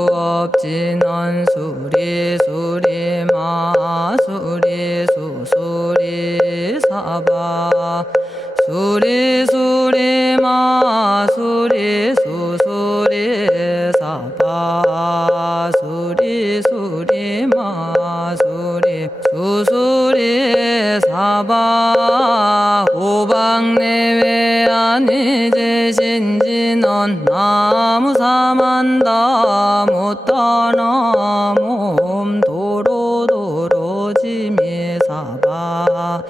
정구업진언 수리수리 마수리 수수리 사바 수리수리 마수리 수수리 사바 수리수리 마수리 수수리 사바 오방내외 아니제신진언 나무사만다 못다나 몸도로도로지미사바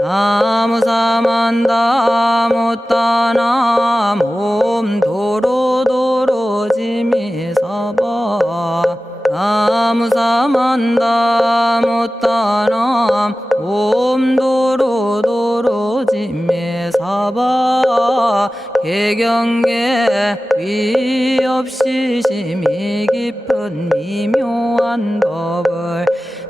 나무사만다 못다나 몸도로도로지미사바 나무사만다 못다나 몸도로도로지미사바 개경계 위없이 심히 깊은 미묘한 법을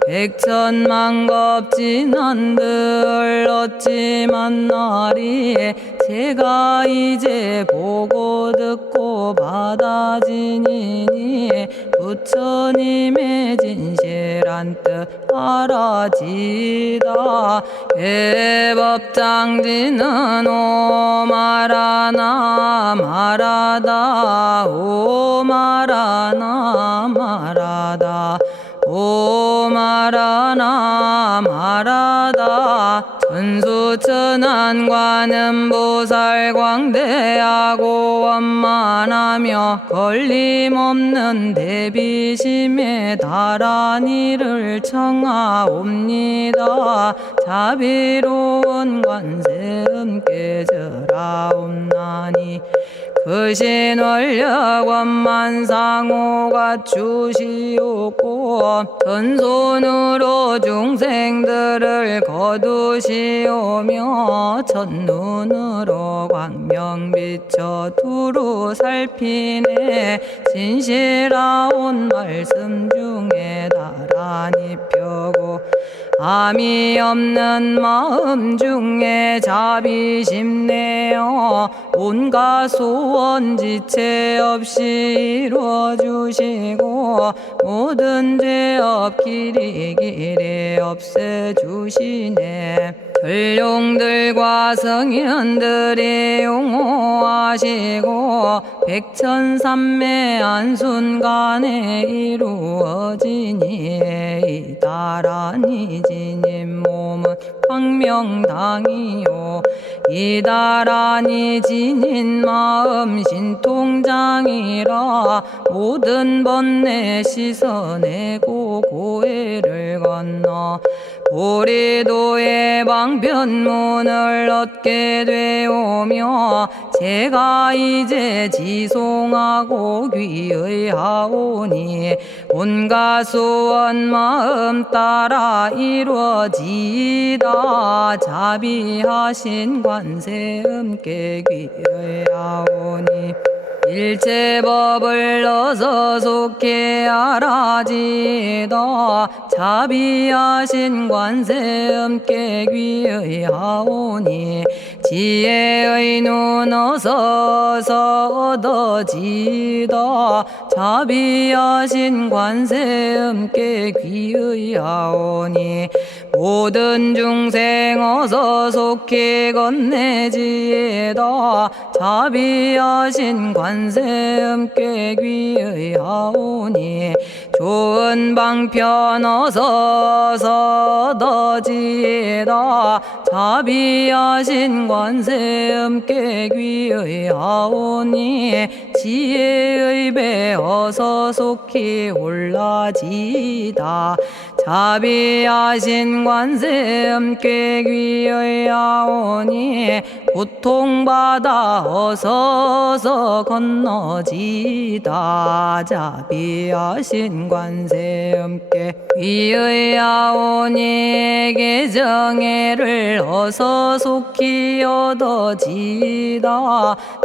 백천만겁진한들 어찌 만나리 제가 이제 보고 듣고 받아지니니 부처님의 진실한 뜻 알아지다 해법장지는 오마라나 말하다 오마라나 말하다 오마라나 말하다 천수천안관음보살 광대하고 원만하며 걸림없는 대비심에 달한 이를 청하옵니다. 자비로운 관세음께 절하옵나니 그신원력 원만상호가 주시옵고 전손으로 중생들을 거두시오며 첫눈으로 광명 비춰 두루 살피네 진실하온 말씀 중에 나란히 펴고 암이 없는 마음 중에 자비심 내어 온갖 소원 지체 없이 이루어주시고 모든 죄업 길이 없애주시네. 전룡들과 성현들이 용호하시고 백천삼매 한순간에 이루어지니 이다라니 지님 몸은 광명당이요 이다라니 지닌 마음 신통장이라 모든 번뇌 씻어내고 고해를 건너 보리도의 방편문을 얻게 되오며 제가 이제 지송하고 귀의하오니 온갖 소원 마음 따라 이루어지다 자비하신 관세음께 귀의하오니 일체법을 넣어서 속히 알아지다 자비하신 관세음께 귀의하오니 지혜의 눈 어서서 얻어지다 자비하신 관세음께 귀의하오니 모든 중생 어서 속히 건네지다 자비하신 관세음께 귀의하오니 좋은 방편 어서 얻어지다 자비하신 관세음께 귀의하오니 지혜의 배 어서 속히 올라지다 자비하신 관세음께 귀의하오니 고통받아 어서서 건너지다 자비하신 관세음께 귀의하오니 계정애를 어서 속히 얻어지다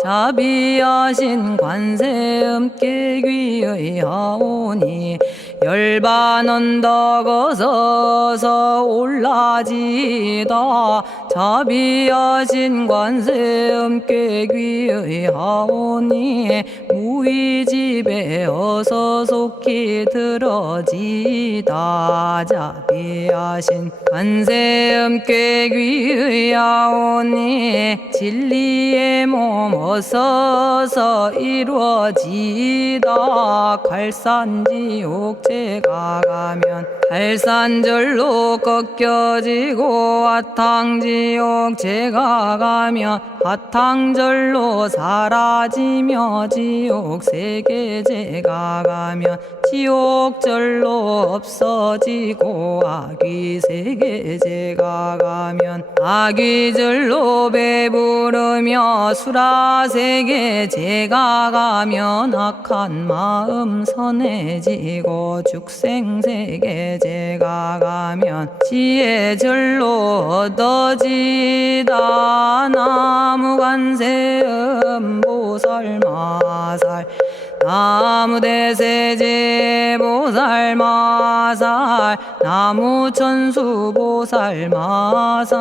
자비하신 관세음께 귀의하오니 열반 언덕 어서서 올라지다 자비하신 관세음께 귀의하오니 무의집에 어서 속히 들어지다. 자비하신 관세음께 귀의하오니 진리의 몸 어서서 이루어지다. 갈산지옥 제가 가면 갈산절로 꺾여지고 화탕지옥 제가 가면 화탕절로 사라지며 지옥 세계 제가 가면 지옥절로 없어지고 아귀 세계 제가 가면 아귀절로 배부르며 수라 세계 제가 가면 악한 마음 선해지고 죽생 세계 제가 가면 지혜절로 얻어지다. 나무관세음 보살마살 나무대세제 보살마살 나무천수 보살마살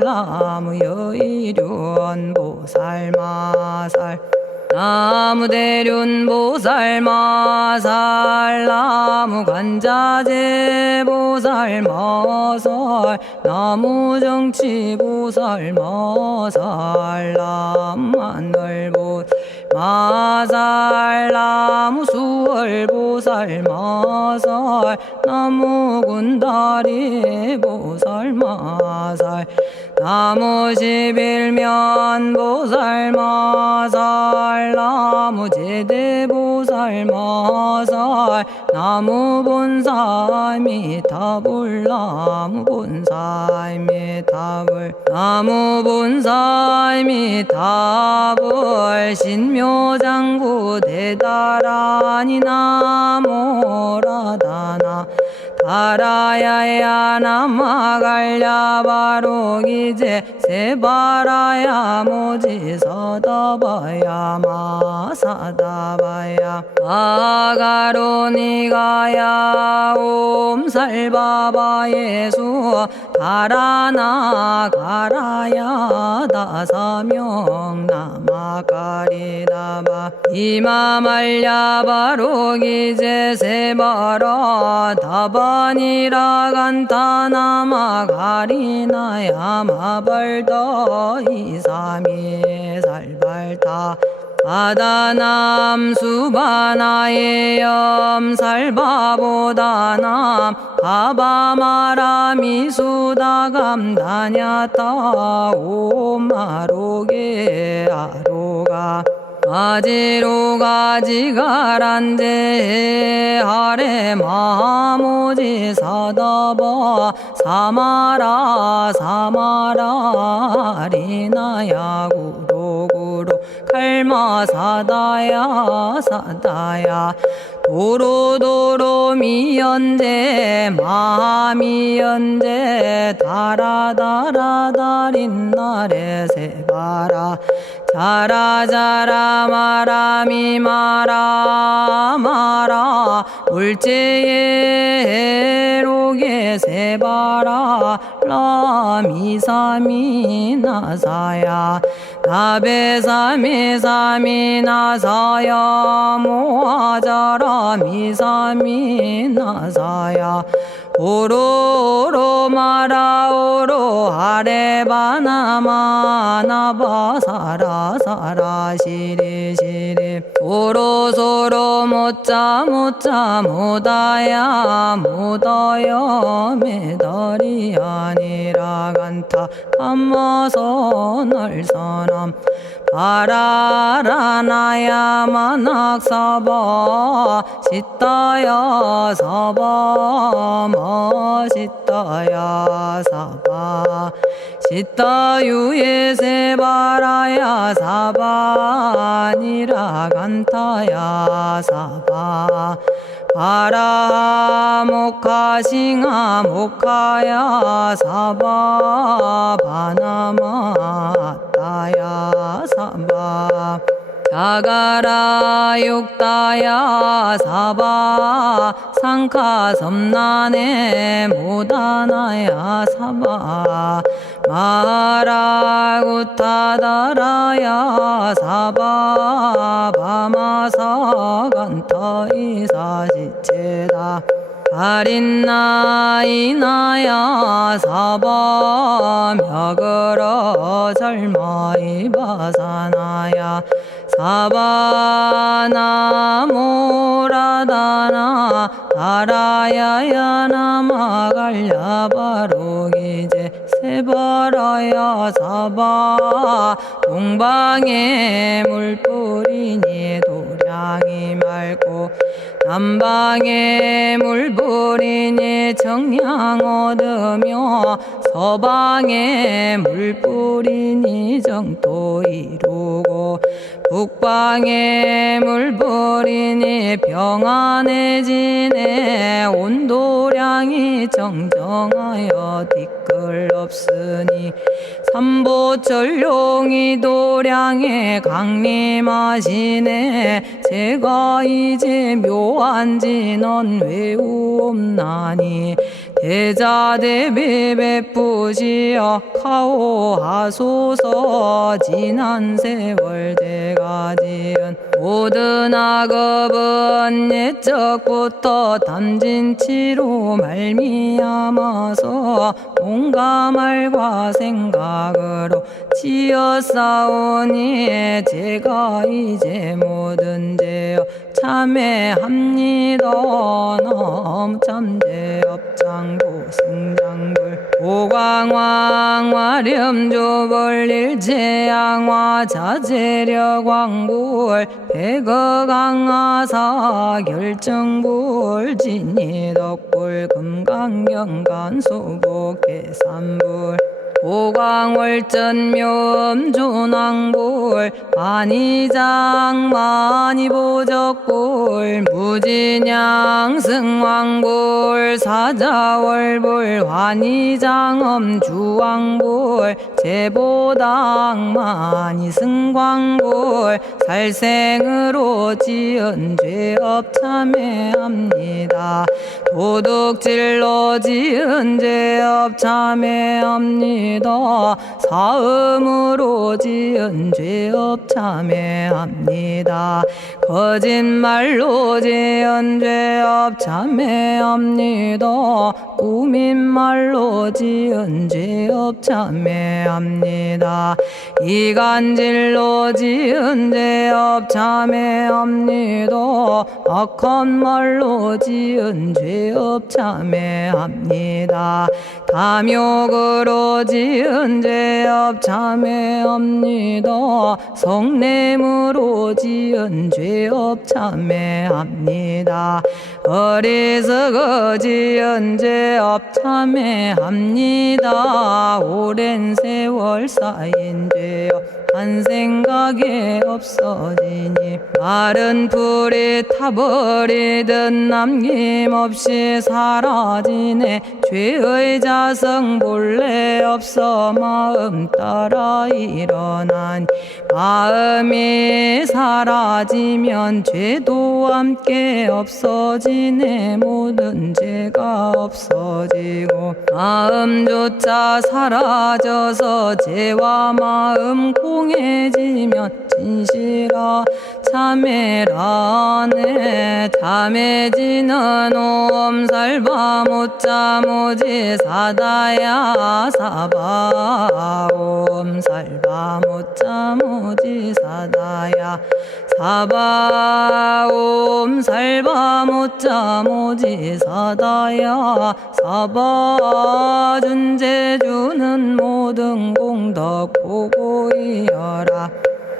나무여의륜 보살마살 나무대륜 보살마살 나무간자재 보살마살 나무정치 보살마살 나무하늘 보살마살 나무수월 보살마살 나무군다리 보살마살 나무십일면 보살마살 나무제대 보살마살 나무본사미타불 나무본사미타불 나무본사미타불 신묘장구 대다라니 나모라다나 다라야야 남아갈야바로기제 세바라야 모지서다바야 마사다바야 아가로니가야 옴살바바 예수 다라나 가라야 다사명 나마가리다바 이마말야바로기제 세바라 다바니라 간타나마 가리나야 마발더 이사미 살발타 아다남 수바나의 염살바보다남 바바마라미 수다감다냐타 오마로게 아로가 아지로가지가란제 하레 마모지 사다바 사마라 사마라 리나야 구로구로 칼마 사다야 사다야 도로도로 미연제 마미연제 다라다라다린나레 세바라 자라자라 마라미 마라 마라 울제예 로게 세바라 라미사미 나사야 나베사미 사미 나사야 모아자라 미사미 나사야 오로로 마라오로 아레바나마 나바사라 사라 시리 시리 오로소로 못자 못자 못다야 못다야 메달이 아니라 간타 감마서 날선함 바라라나야 만학사바 시타야 사바 마시타야 사바 시타유예 세바라야 사바니라 간타야 사바 바라 모카싱아 모카야 사바 바나마 따야 사바 자가라 육다야 사바 상카 섬나네 모다나야 사바 마라구타다라야 사바 바마사간타 이사지체다 아린나이나야 사바 며그러 절마이바사나야 사바나모라다나 다라야야 나마갈야바로기제 세바라야 사바 동방에 물뿌리니 도량이 맑고 남방에 물뿌리니 정량 얻으며 서방에 물뿌리니 정토 이루고 북방에 물뿌리니 평안해지네 온도량이 정정하여 뒤끌 없으니 삼보철룡이 도량에 강림하시네 제가 이제 묘한 진언 외우옵나니 대자대비 베푸시어 카오하소서 지난 세월 제가 지은 모든 악업은 옛적부터 탐진치로 말미암아서 온갖 말과 생각으로 지었사오니 제가 이제 모든 죄여 참회합니다. 너무 참죄업장고 승장불 오광왕 화렴조벌 일제양화 자재려광불 백어강하사 결정불 진이덕불 금강경간소복계산불 오광월전묘음조낭불 만이장 만이보적불 무진양 승왕불 사자월불 환희장엄 주왕불 제보당 만이승광불 살생으로 지은 죄업 참회합니다. 도둑질로 지은 죄업 참회합니다. 사음으로 지은 죄업 참회합니다. 거짓말로 지은 죄업 참회합니다. 꾸민말로 지은 죄업 참회합니다. 이간질로 지은 죄업 참회합니다. 악한 말로 지은 죄업 참회합니다. 탐욕으로 지은 죄업 참회합니다. 성냄으로 지은 죄업 참회합니다. 어리석어 지은 죄업 참회합니다. 오랜 세월 쌓인 죄업 한 생각에 없어지니 마른 풀이 타버리듯 남김없이 사라지네. 죄의 자성 본래 없어 마음 따라 일어나니 마음이 사라지면 죄도 함께 없어지네. 모든 죄가 없어지고 마음조차 사라져서 죄와 마음 공해지면 진실아 참회라네. 참해지는 옴살바 못자모지 사다야 사바 옴살바 못자모지 사다야 사바 옴살바 못자모지 사다야 사바 준재주는 모든 공덕 보고이여라.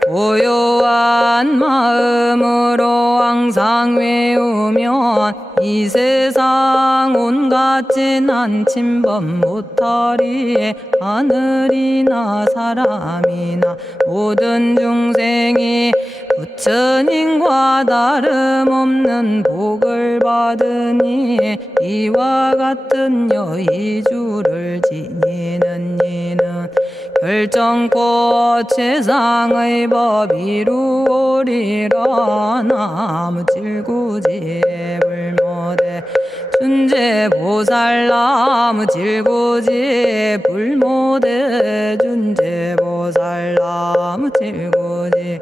고요한 마음으로 항상 외우면 이 세상 온갖 진한 침범 못하리. 하늘이나 사람이나 모든 중생이 부처님과 다름없는 복을 받으니 이와 같은 여의주를 지니는 이는 결정코 최상의 법 이루오리라. 나무질구지불모대 준제보살나무 질구지 불모대 준제보살나무 질구지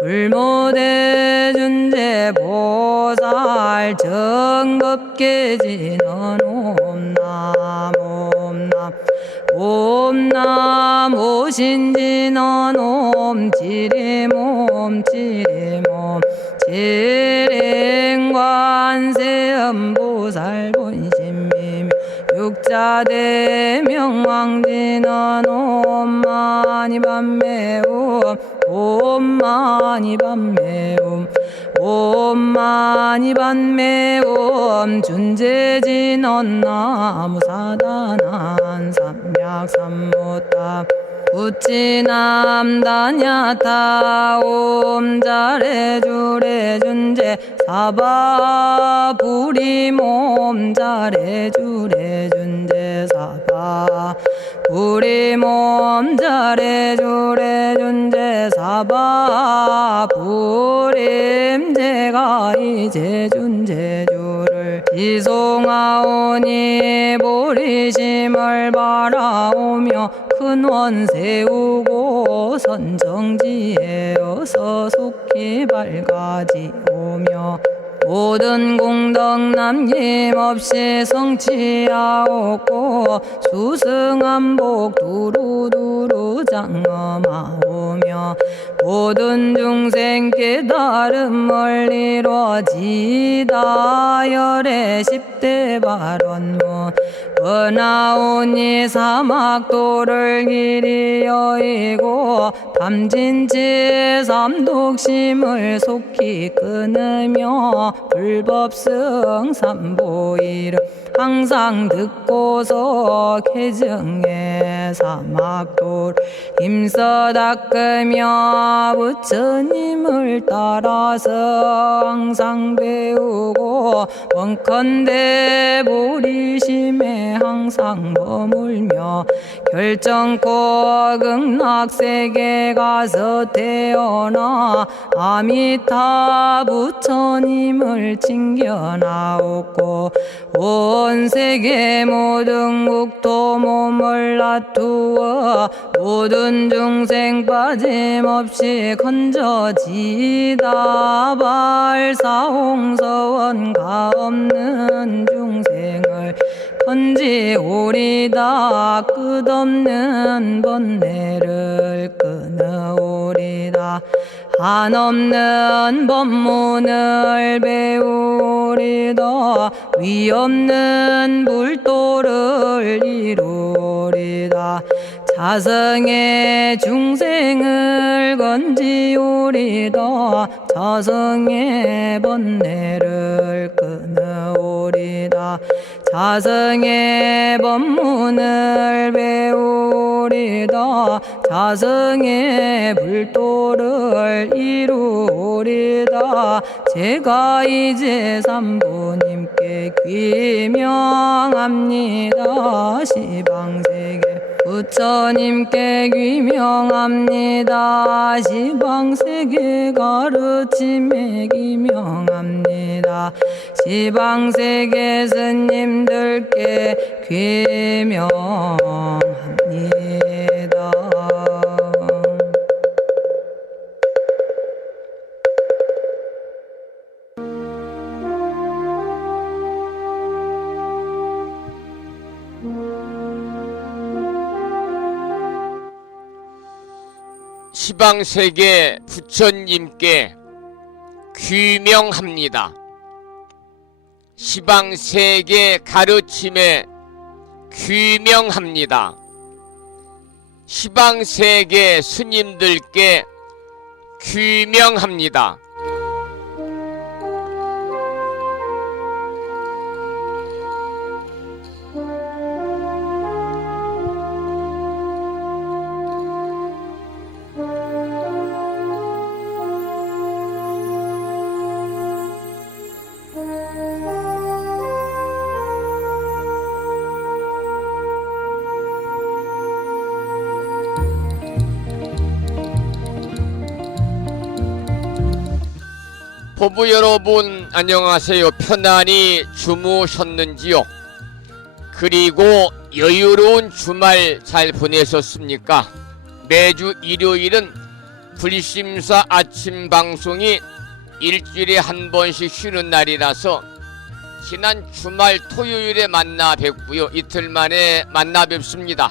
불모대 준제보살 정법계지는 옴남 옴남 옴남 오신지는 옴지리몸 지리몸 지랭관세음보살 본심미묘 육자대명왕지는 옴마니밤매옴 옴마니밤매옴 옴마니밤매옴 준제진언 나무사단한 삼약삼무탑 우치남다냐타 옴자레주레 준제 사바 부리몸 자레주레 준제 사바 부리몸 자레주레 준제 사바 부림 제가 이제 준제주를 지송하오니 보리심을 바라오며 큰원 세우고 선정지에 어서 속히 밝아지오며 모든 공덕 남김없이 성취하옵고 수승한복 두루두루 장엄하오며 모든 중생 깨달음을 이루어지다 열의 10대 발원문 은하오니 사막도를 길이 여의고 담진치 삼독심을 속히 끊으며 불법승 삼보이를 항상 듣고서 개정해 사막도를 힘써 닦으며 부처님을 따라서 항상 배우고 원컨대 보리심에 항상 머물며 결정코 극락세계 가서 태어나 아미타 부처님을 칭견하옵고 온 세계 모든 국토 몸을 놔두어 모든 중생 빠짐없이 건져지다 발사홍서원가 없는 중생을 건지오리다 끝없는 번뇌를 끊어오리다 한없는 법문을 배우리다 위없는 불도를 이루리다 자성의 중생을 건지오리다 자성의 번뇌를 끊어오리다 자성의 법문을 배우리다 자성의 불도를 이루리다 제가 이제 삼부님께 귀명합니다 시방세계 부처님께 귀명합니다 시방세계 가르침에 귀명합니다 시방세계 스님들께 귀명합니다. 시방세계 부처님께 귀명합니다. 시방세계 가르침에 귀명합니다. 시방세계 스님들께 귀명합니다. 법부 여러분 안녕하세요. 편안히 주무셨는지요? 그리고 여유로운 주말 잘 보내셨습니까? 매주 일요일은 불심사 아침 방송이 일주일에 한 번씩 쉬는 날이라서 지난 주말 토요일에 만나 뵙고요. 이틀 만에 만나 뵙습니다.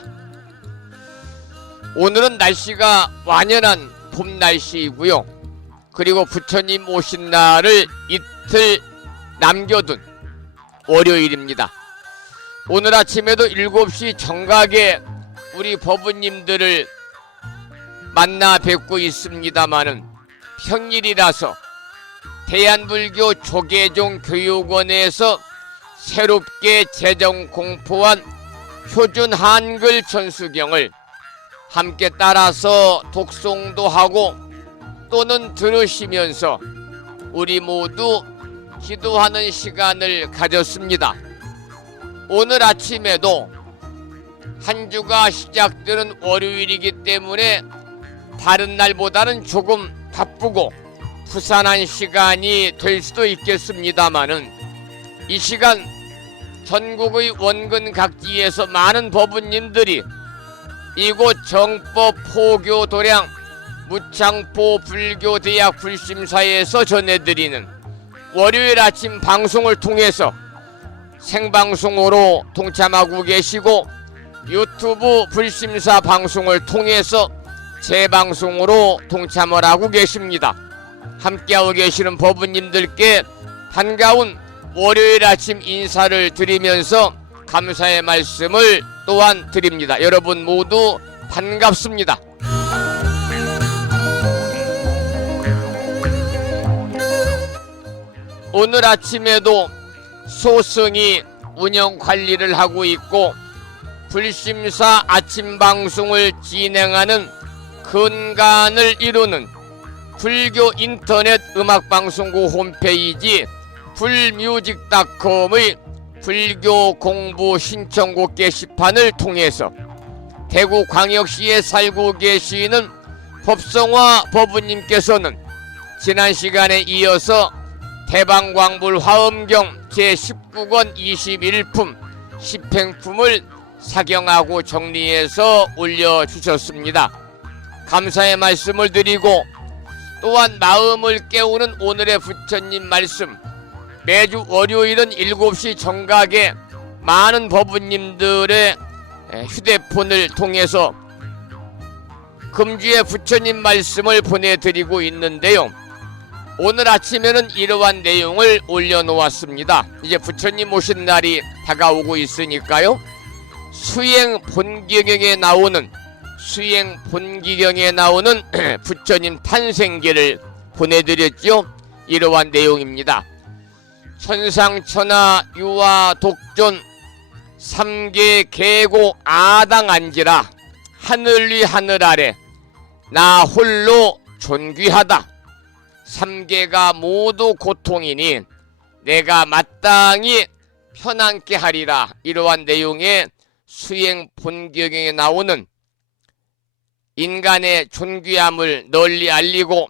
오늘은 날씨가 완연한 봄 날씨이고요. 그리고 부처님 오신 날을 이틀 남겨둔 월요일입니다. 오늘 아침에도 7시 정각에 우리 법부님들을 만나 뵙고 있습니다마는 평일이라서 대한불교 조계종 교육원에서 새롭게 제정 공포한 표준 한글 전수경을 함께 따라서 독송도 하고 또는 들으시면서 우리 모두 기도하는 시간을 가졌습니다. 오늘 아침에도 한 주가 시작되는 월요일이기 때문에 다른 날보다는 조금 바쁘고 부산한 시간이 될 수도 있겠습니다마는 이 시간 전국의 원근 각지에서 많은 법부님들이 이곳 정법 포교 도량 무창포 불교대학 불심사에서 전해드리는 월요일 아침 방송을 통해서 생방송으로 동참하고 계시고 유튜브 불심사 방송을 통해서 재방송으로 동참을 하고 계십니다. 함께하고 계시는 법부님들께 반가운 월요일 아침 인사를 드리면서 감사의 말씀을 또한 드립니다. 여러분 모두 반갑습니다. 오늘 아침에도 소승이 운영 관리를 하고 있고 불심사 아침 방송을 진행하는 근간을 이루는 불교 인터넷 음악방송국 홈페이지 불뮤직닷컴의 불교 공부 신청곡 게시판을 통해서 대구광역시에 살고 계시는 법성화 법부님께서는 지난 시간에 이어서 대방광불 화엄경 제19권 21품 10행품을 사경하고 정리해서 올려주셨습니다. 감사의 말씀을 드리고 또한 마음을 깨우는 오늘의 부처님 말씀, 매주 월요일은 7시 정각에 많은 법부님들의 휴대폰을 통해서 금주의 부처님 말씀을 보내드리고 있는데요. 오늘 아침에는 이러한 내용을 올려놓았습니다. 이제 부처님 오신 날이 다가오고 있으니까요. 수행 본기경에 나오는 부처님 탄생기를 보내드렸죠. 이러한 내용입니다. 천상천하 유화 독존 삼계 계고 아당한지라 하늘 위 하늘 아래 나 홀로 존귀하다. 삼계가 모두 고통이니 내가 마땅히 편안케 하리라. 이러한 내용의 수행 본경에 나오는 인간의 존귀함을 널리 알리고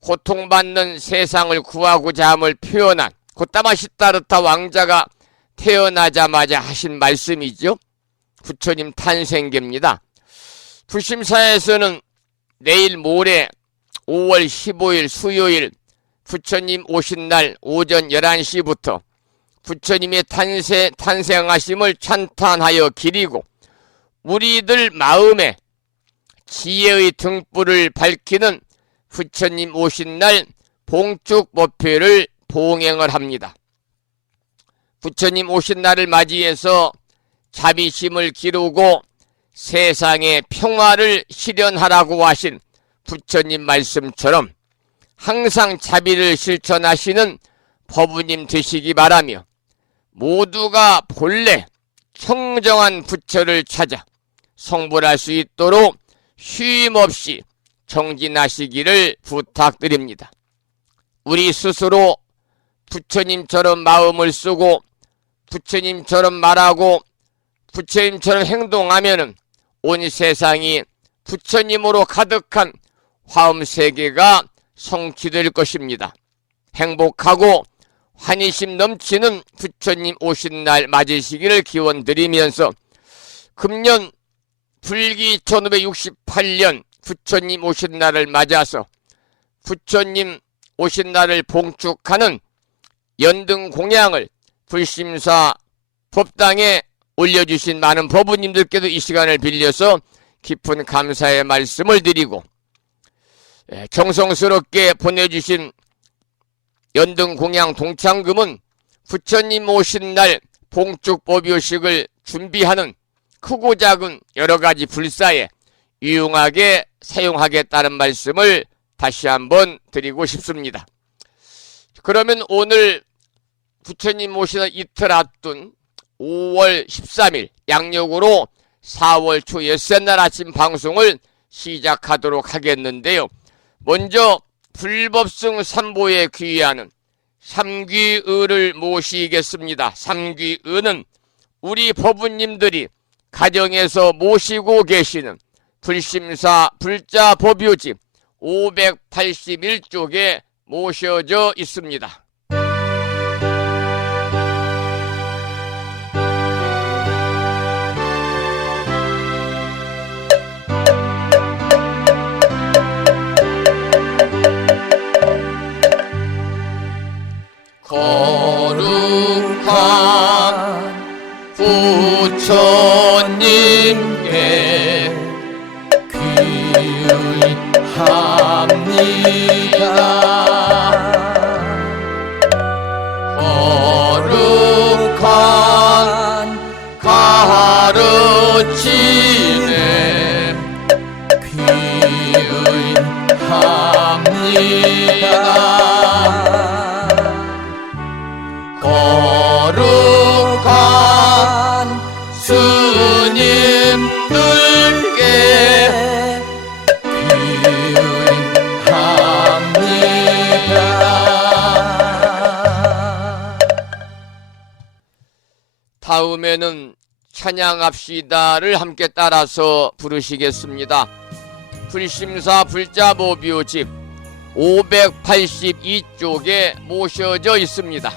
고통받는 세상을 구하고자 함을 표현한 고타마 시타르타 왕자가 태어나자마자 하신 말씀이죠. 부처님 탄생기입니다. 불심사에서는 내일 모레 5월 15일 수요일 부처님 오신 날 오전 11시부터 부처님의 탄생하심을 찬탄하여 기리고 우리들 마음에 지혜의 등불을 밝히는 부처님 오신 날 봉축 법회를 봉행을 합니다. 부처님 오신 날을 맞이해서 자비심을 기르고 세상의 평화를 실현하라고 하신 부처님 말씀처럼 항상 자비를 실천하시는 법부님 되시기 바라며 모두가 본래 청정한 부처를 찾아 성불할 수 있도록 쉼없이 정진하시기를 부탁드립니다. 우리 스스로 부처님처럼 마음을 쓰고 부처님처럼 말하고 부처님처럼 행동하면은 온 세상이 부처님으로 가득한 화엄세계가 성취될 것입니다. 행복하고 환희심 넘치는 부처님 오신 날 맞으시기를 기원드리면서 금년 불기 1568년 부처님 오신 날을 맞아서 부처님 오신 날을 봉축하는 연등 공양을 불심사 법당에 올려주신 많은 법부님들께도 이 시간을 빌려서 깊은 감사의 말씀을 드리고, 정성스럽게 보내주신 연등 공양 동창금은 부처님 오신 날 봉축 법요식을 준비하는 크고 작은 여러 가지 불사에 유용하게 사용하겠다는 말씀을 다시 한번 드리고 싶습니다. 그러면 오늘 부처님 오시는 이틀 앞둔 5월 13일 양력으로 4월 초 엿새날 아침 방송을 시작하도록 하겠는데요. 먼저 불법승 삼보에 귀의하는 삼귀의를 모시겠습니다. 삼귀의는 우리 법부님들이 가정에서 모시고 계시는 불심사 불자 법요집 581쪽에 모셔져 있습니다. 거룩한 부처님께 귀의합니다. 거룩한 가르침에 귀의합니다. 거룩한 스님들께 귀의합니다. 다음에는 찬양합시다를 함께 따라서 부르시겠습니다. 불심사 불자법요집 582쪽에 모셔져 있습니다.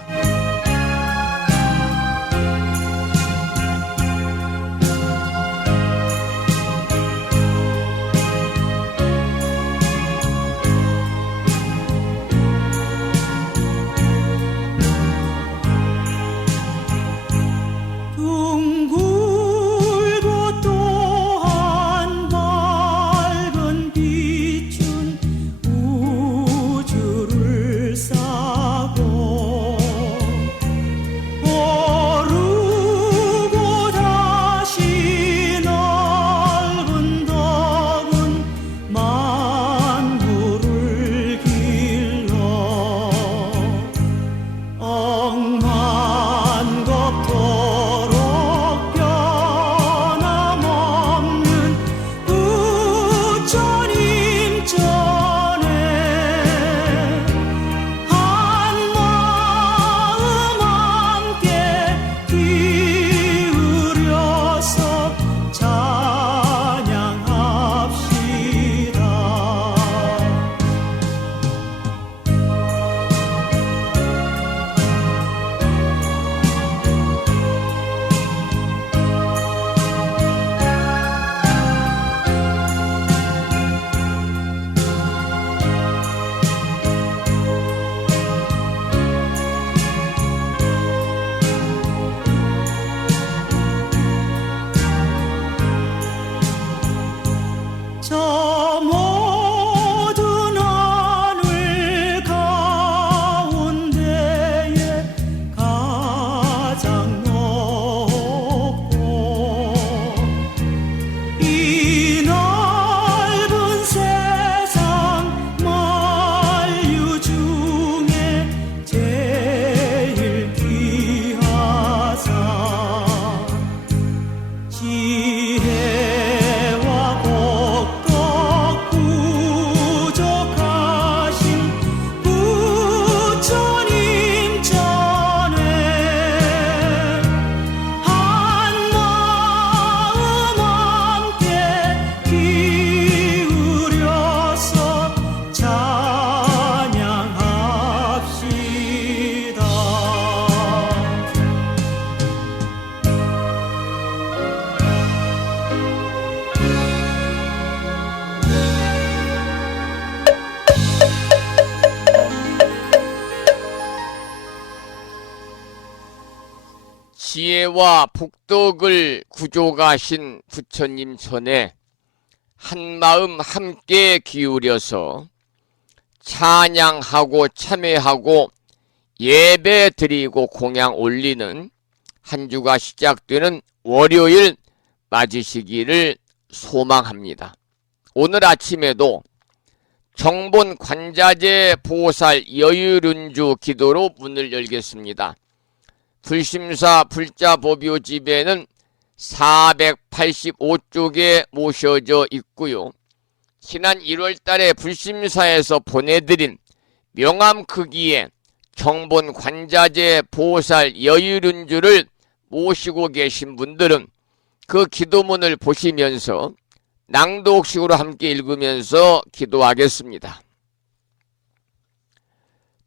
우주를 싸고 지혜와 복덕을 구조가신 부처님 전에 한마음 함께 기울여서 찬양하고 참회하고 예배 드리고 공양 올리는 한 주가 시작되는 월요일 맞으시기를 소망합니다. 오늘 아침에도 정본 관자재 보살 여유륜주 기도로 문을 열겠습니다. 불심사 불자보묘집에는 485쪽에 모셔져 있고요. 지난 1월 달에 불심사에서 보내드린 명함 크기의 정본 관자재 보살 여유륜주를 모시고 계신 분들은 그 기도문을 보시면서 낭독식으로 함께 읽으면서 기도하겠습니다.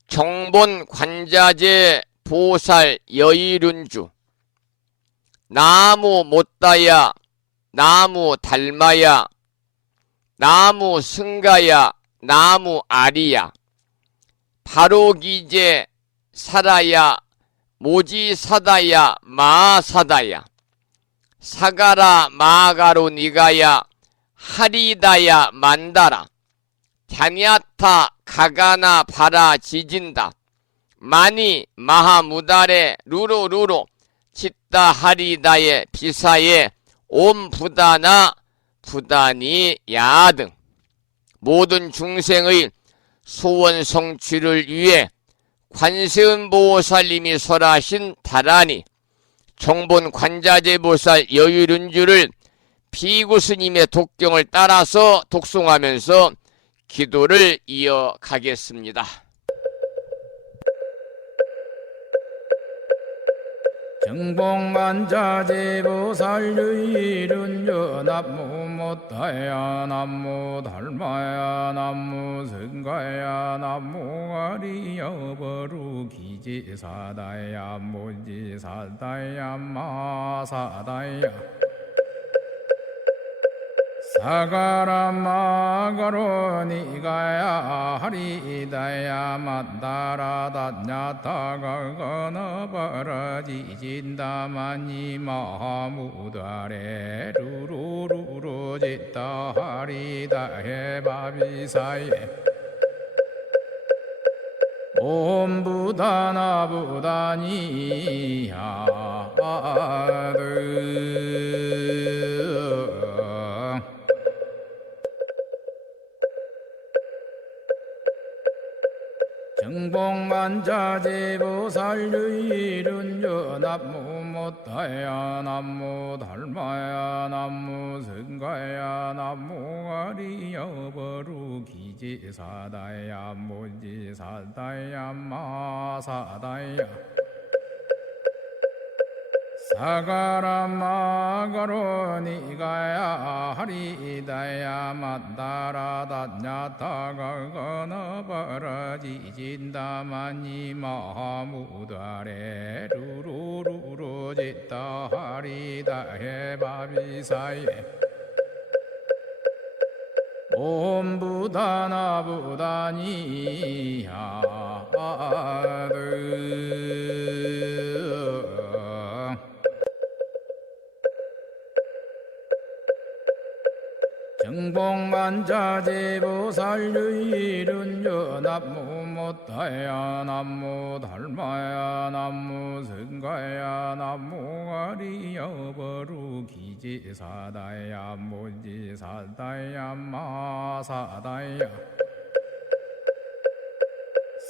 정본 관자재 보살 여의륜주. 나무 못다야, 나무 달마야, 나무 승가야, 나무 아리야, 바로기제 사라야, 모지사다야, 마사다야, 사가라 마가로 니가야, 하리다야 만다라, 갸냐타 가가나 바라 지진다, 마니 마하무다레 루로루로 치따 하리다의 비사에 옴부다나 부다니 야 등 모든 중생의 소원 성취를 위해 관세음보살님이 설하신 다라니 정본 관자재보살 여유륜주를 비구스님의 독경을 따라서 독송하면서 기도를 이어가겠습니다. 정봉관자재보살 유일륜주 남무 못다야 남무 달마야 남무 승가야 남무 아리여 버루기지사다야 모지사다야 마사다야 사가라 마가로 니가야 하리다야 만다라 다냐타가 거너버러지진다 마니 마하무다레 루루루루 짓다 하리다 해바비사예 옴부다나부다니야 정봉만자재보살 유일륜주 남무 못다야 남무 달마야 남무 승가야 남무 아리여 버루기지사다야 모지사다야 마사다야 사가라 마가로 니가야 하리다야 만다라 다냐타가 거너버러지진다 마니 마하무다레 루루루루 짓다 하리다 해바비사예 옴부다나부다니야 정봉만자재보살 유일륜주 남무 못다야 남무 달마야 남무 승가야 남무 아리여 버루기지사다야 모지사다야 마사다야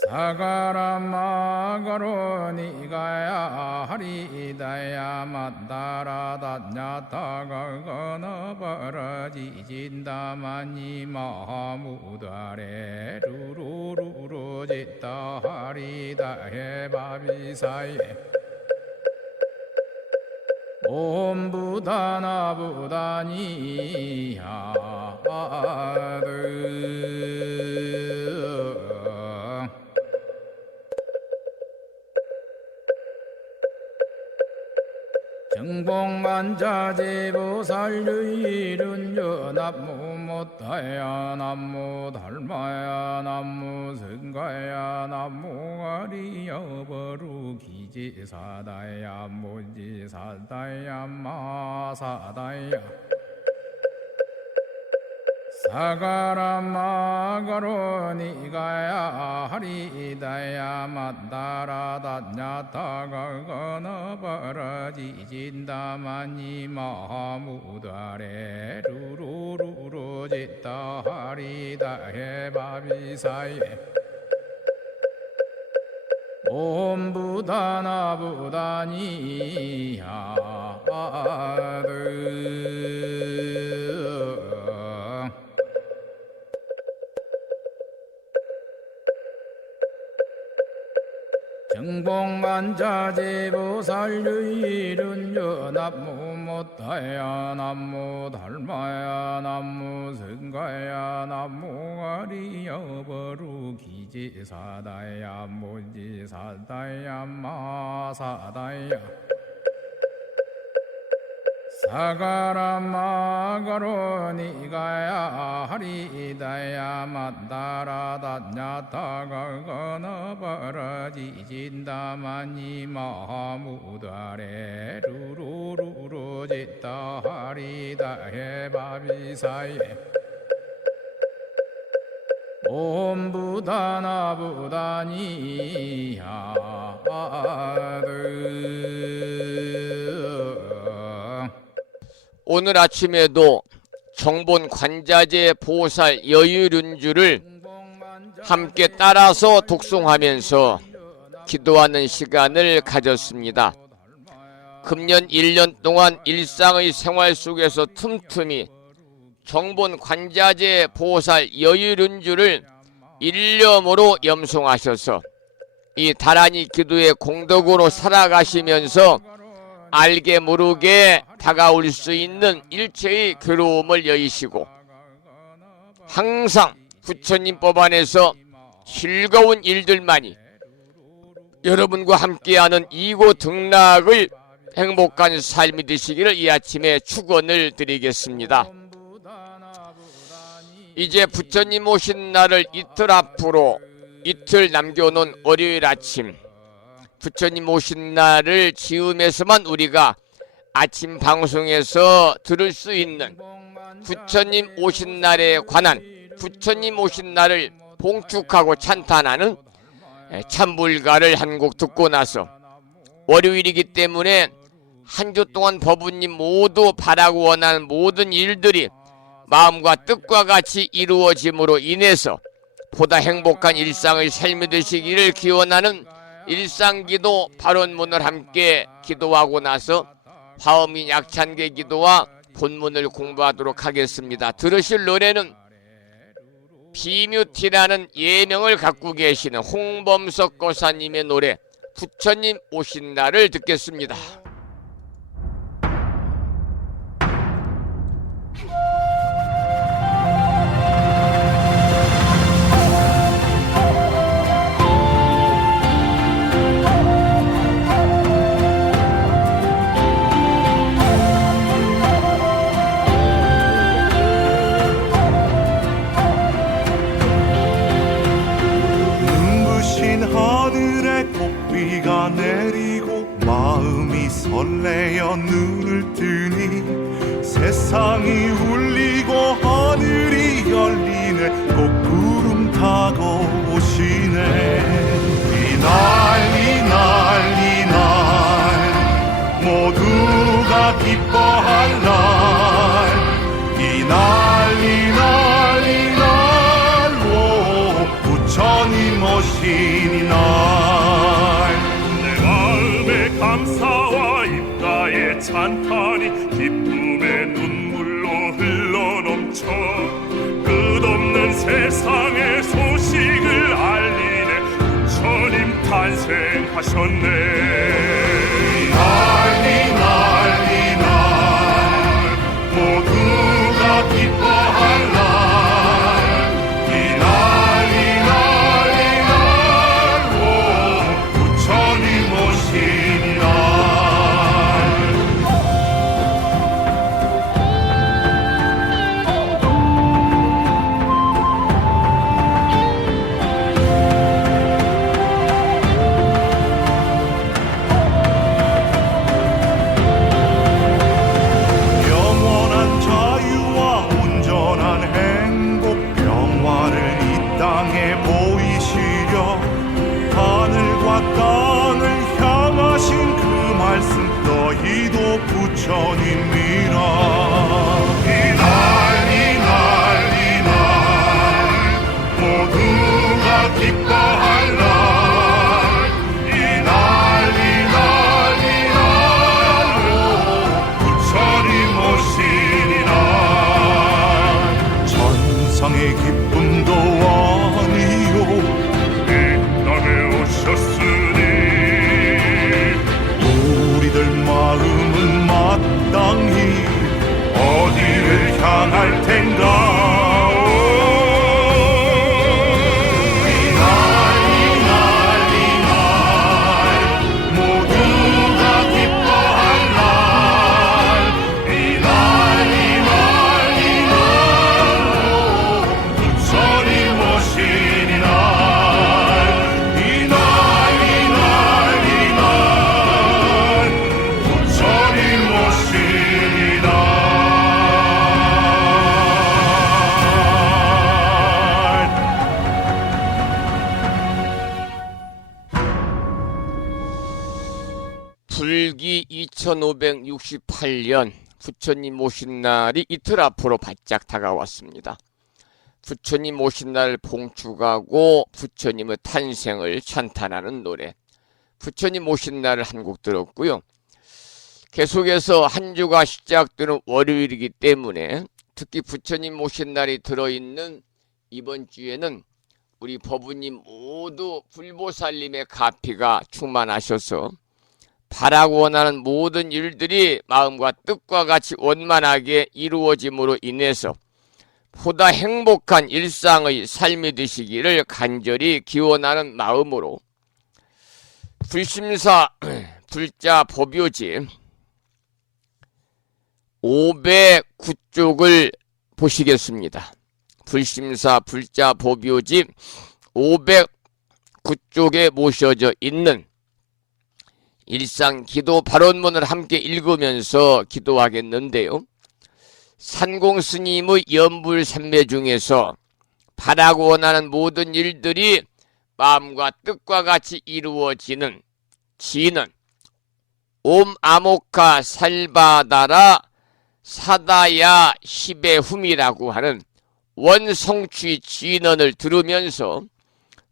사가라 마가로 니가야 하리다야 만다라 다냐타가 거너버러지진다 마니 마하무다레 루루루루 짓다 하리다 해바비사예 옴부다나부다니야 정복만자제보살유일은저 남무 못다야 남무 달마야 남무 성가야 남무 아리여버루 기지사다야 무지사다야 마사다야 사가라마가로니가야 하리다야 만다라다냐타가거너버러지진다마니 마무다레 루루루루지다 하리다 해바비사예 옴부다나부다니야드 정복만자제보살유일은저 남무 못다야 남무 달마야 남무 성가야 남무 아리여버루 기지사다야 무지사다야 마사다야 사가라마가로니가야 하리다야 만다라다냐타가거너버러지진다마니 마무다레 루루루루지다 하리다 해바비사예 옴부다나부다니야드 오늘 아침에도 정본 관자재 보살 여유륜주를 함께 따라서 독송하면서 기도하는 시간을 가졌습니다. 금년 1년 동안 일상의 생활 속에서 틈틈이 정본 관자재 보살 여유륜주를 일념으로 염송하셔서 이 다란이 기도의 공덕으로 살아가시면서 알게 모르게 다가올 수 있는 일체의 괴로움을 여의시고 항상 부처님 법 안에서 즐거운 일들만이 여러분과 함께하는 이고 등락을 행복한 삶이 되시기를 이 아침에 축원을 드리겠습니다. 이제 부처님 오신 날을 이틀 앞으로 이틀 남겨놓은 월요일 아침, 부처님 오신 날을 즈음해서만 우리가 아침 방송에서 들을 수 있는 부처님 오신 날에 관한, 부처님 오신 날을 봉축하고 찬탄하는 참불가를 한 곡 듣고 나서 월요일이기 때문에 한 주 동안 법우님 모두 바라고 원하는 모든 일들이 마음과 뜻과 같이 이루어짐으로 인해서 보다 행복한 일상의 삶이 되시기를 기원하는 일상기도 발언문을 함께 기도하고 나서 화엄인 약찬계 기도와 본문을 공부하도록 하겠습니다. 들으실 노래는 비뮤티라는 예명을 갖고 계시는 홍범석 거사님의 노래 부처님 오신 날을 듣겠습니다. 비가 내리고 마음이 설레어 눈을 뜨니 세상이 울리고 하늘이 열리네 꼭 구름 타고 오시네 이날 이날 이날 모두가 기뻐할 날 이날 이날 이날 오 부처님 오신 이날 감사와 입가의 찬탄이 기쁨의 눈물로 흘러넘쳐 끝없는 세상의 소식을 알리네 부처님 탄생하셨네 이날 이날 이날 모두가 기뻐할 날 이날 이날 이날 오 부처님 오신 기도 부처님이라 이날 모두가 기뻐할 날 이날 부처님 오시리라 천상의 기쁨도 아니요 이 땅에 오셨으니 우리들 마음은 마땅히 어디를 향할 텐가 모두가 기뻐할 날 이날 부처님 오시니 날 이날 부처님 오시니 날 불기 2568년 부처님 오신 날이 이틀 앞으로 바짝 다가왔습니다. 부처님 오신 날 봉축하고 부처님의 탄생을 찬탄하는 노래 부처님 오신 날을 한 곡 들었고요. 계속해서 한 주가 시작되는 월요일이기 때문에 특히 부처님 오신 날이 들어있는 이번 주에는 우리 법우님 모두 불보살님의 가피가 충만하셔서 바라고 원하는 모든 일들이 마음과 뜻과 같이 원만하게 이루어짐으로 인해서 보다 행복한 일상의 삶이 되시기를 간절히 기원하는 마음으로 불심사 불자 법요지 509쪽을 보시겠습니다. 불심사 불자 법요지 509쪽에 모셔져 있는 일상 기도 발언문을 함께 읽으면서 기도하겠는데요. 산공 스님의 연불 삼매 중에서 바라고 원하는 모든 일들이 마음과 뜻과 같이 이루어지는 지는 옴 아모카 살바다라 사다야 시베훔이라고 하는 원성취 진언을 들으면서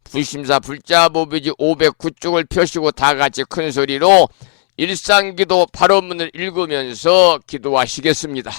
불심사 불자법요지 509쪽을 펴시고 다 같이 큰 소리로 일상기도 발언문을 읽으면서 기도하시겠습니다.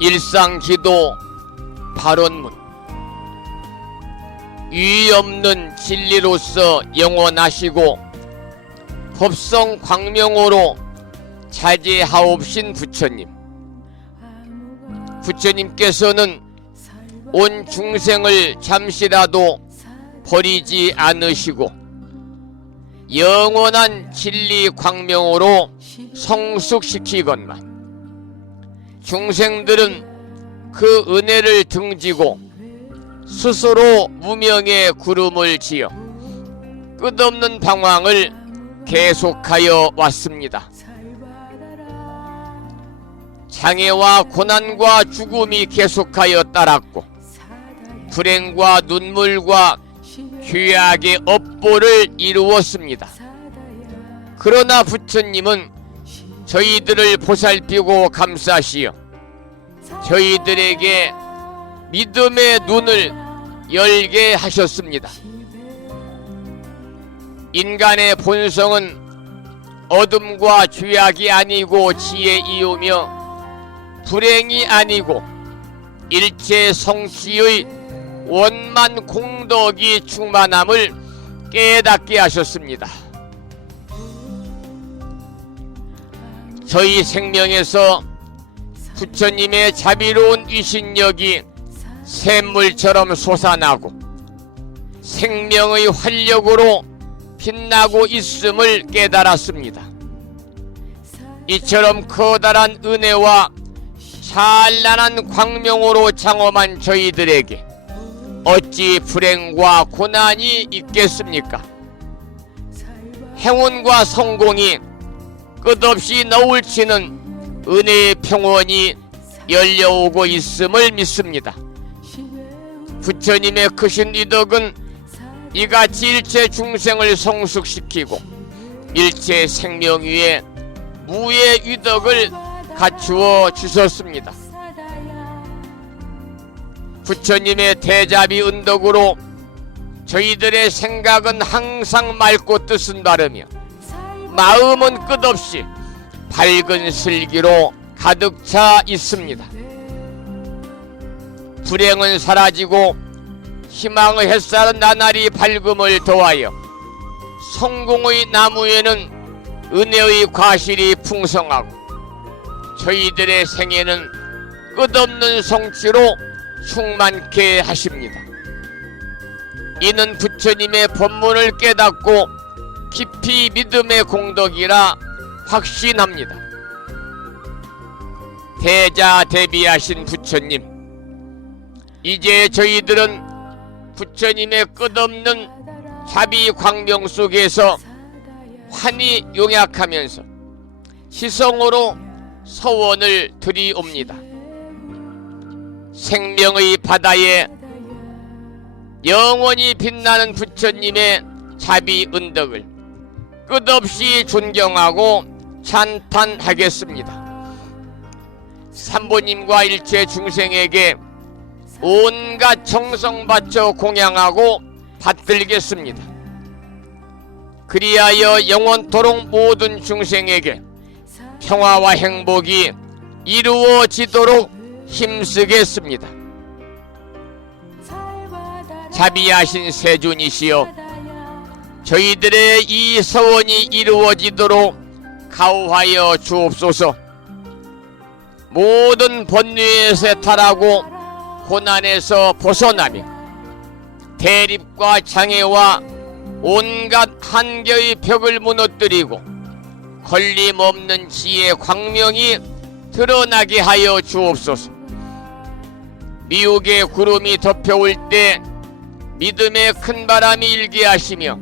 일상기도 발언문 유의 없는 진리로서 영원하시고 법성 광명호로 자제하옵신 부처님 부처님께서는 온 중생을 잠시라도 버리지 않으시고 영원한 진리 광명호로 성숙시키건만 중생들은 그 은혜를 등지고 스스로 무명의 구름을 지어 끝없는 방황을 계속하여 왔습니다. 장애와 고난과 죽음이 계속하여 따랐고 불행과 눈물과 죄악의 업보를 이루었습니다. 그러나 부처님은 저희들을 보살피고 감싸시어 저희들에게 믿음의 눈을 열게 하셨습니다. 인간의 본성은 어둠과 죄악이 아니고 지혜이오며 불행이 아니고 일체 성취의 원만 공덕이 충만함을 깨닫게 하셨습니다. 저희 생명에서 부처님의 자비로운 위신력이 샘물처럼 솟아나고 생명의 활력으로 빛나고 있음을 깨달았습니다. 이처럼 커다란 은혜와 찬란한 광명으로 장엄한 저희들에게 어찌 불행과 고난이 있겠습니까? 행운과 성공이 끝없이 너울치는 은혜의 평원이 열려오고 있음을 믿습니다. 부처님의 크신 이덕은 이같이 일체 중생을 성숙시키고 일체 생명 위에 무의 위덕을 갖추어 주셨습니다. 부처님의 대자비 은덕으로 저희들의 생각은 항상 맑고 뜻은 바르며 마음은 끝없이 밝은 슬기로 가득 차 있습니다. 불행은 사라지고 희망의 햇살은 나날이 밝음을 더하여 성공의 나무에는 은혜의 과실이 풍성하고 저희들의 생애는 끝없는 성취로 충만케 하십니다. 이는 부처님의 법문을 깨닫고 깊이 믿음의 공덕이라 확신합니다. 대자대비하신 부처님, 이제 저희들은 부처님의 끝없는 자비 광명 속에서 환히 용약하면서 희성으로 서원을 드리옵니다. 생명의 바다에 영원히 빛나는 부처님의 자비 은덕을 끝없이 존경하고 찬탄하겠습니다. 삼보님과 일체 중생에게 온갖 정성 바쳐 공양하고 받들겠습니다. 그리하여 영원토록 모든 중생에게 평화와 행복이 이루어지도록 힘쓰겠습니다. 자비하신 세존이시여, 저희들의 이 서원이 이루어지도록 가호하여 주옵소서. 모든 번뇌에서 해탈하고 고난에서 벗어나며 대립과 장애와 온갖 한계의 벽을 무너뜨리고 걸림없는 지혜의 광명이 드러나게 하여 주옵소서. 미혹의 구름이 덮여올 때 믿음의 큰 바람이 일게 하시며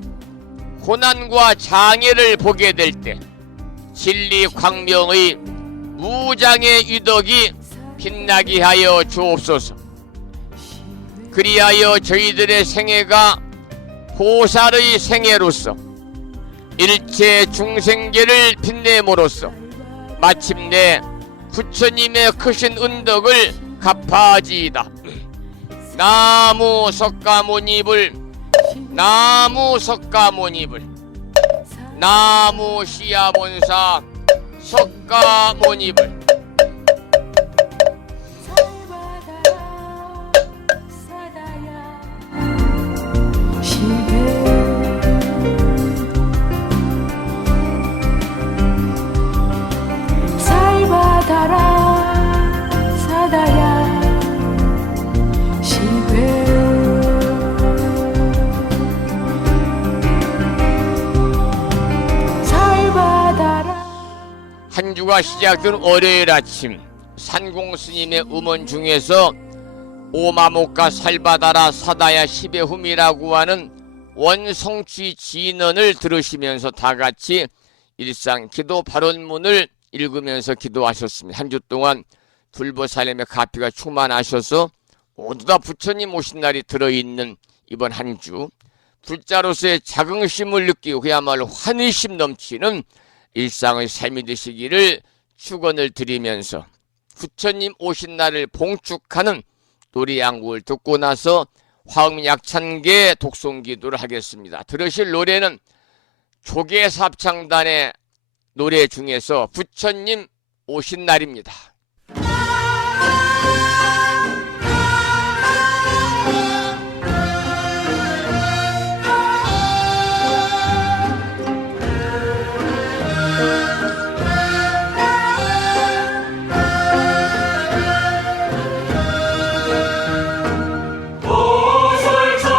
고난과 장애를 보게 될 때 진리 광명의 무장의 유덕이 빛나게 하여 주옵소서. 그리하여 저희들의 생애가 보살의 생애로서 일체 중생계를 빛냄으로써 마침내 부처님의 크신 은덕을 갚아지이다. 나무 석가모니불, 나무 석가모니불, 나무 시야본사 석가모니불. 한 주가 시작된 월요일 아침, 산공스님의 음원 중에서 오마모카 살바다라 사다야 시베훔이라고 하는 원성취 진언을 들으시면서 다같이 일상 기도 발언문을 읽으면서 기도하셨습니다. 한 주 동안 불보살림의 가피가 충만하셔서 모두 다 부처님 오신 날이 들어있는 이번 한 주, 불자로서의 자긍심을 느끼고 그야말로 환희심 넘치는 일상의 삶이 되시기를 축원을 드리면서 부처님 오신 날을 봉축하는 노래 양곡을 듣고 나서 화음약찬계 독송기도를 하겠습니다. 들으실 노래는 조계삽창단의 노래 중에서 부처님 오신 날입니다. 보살청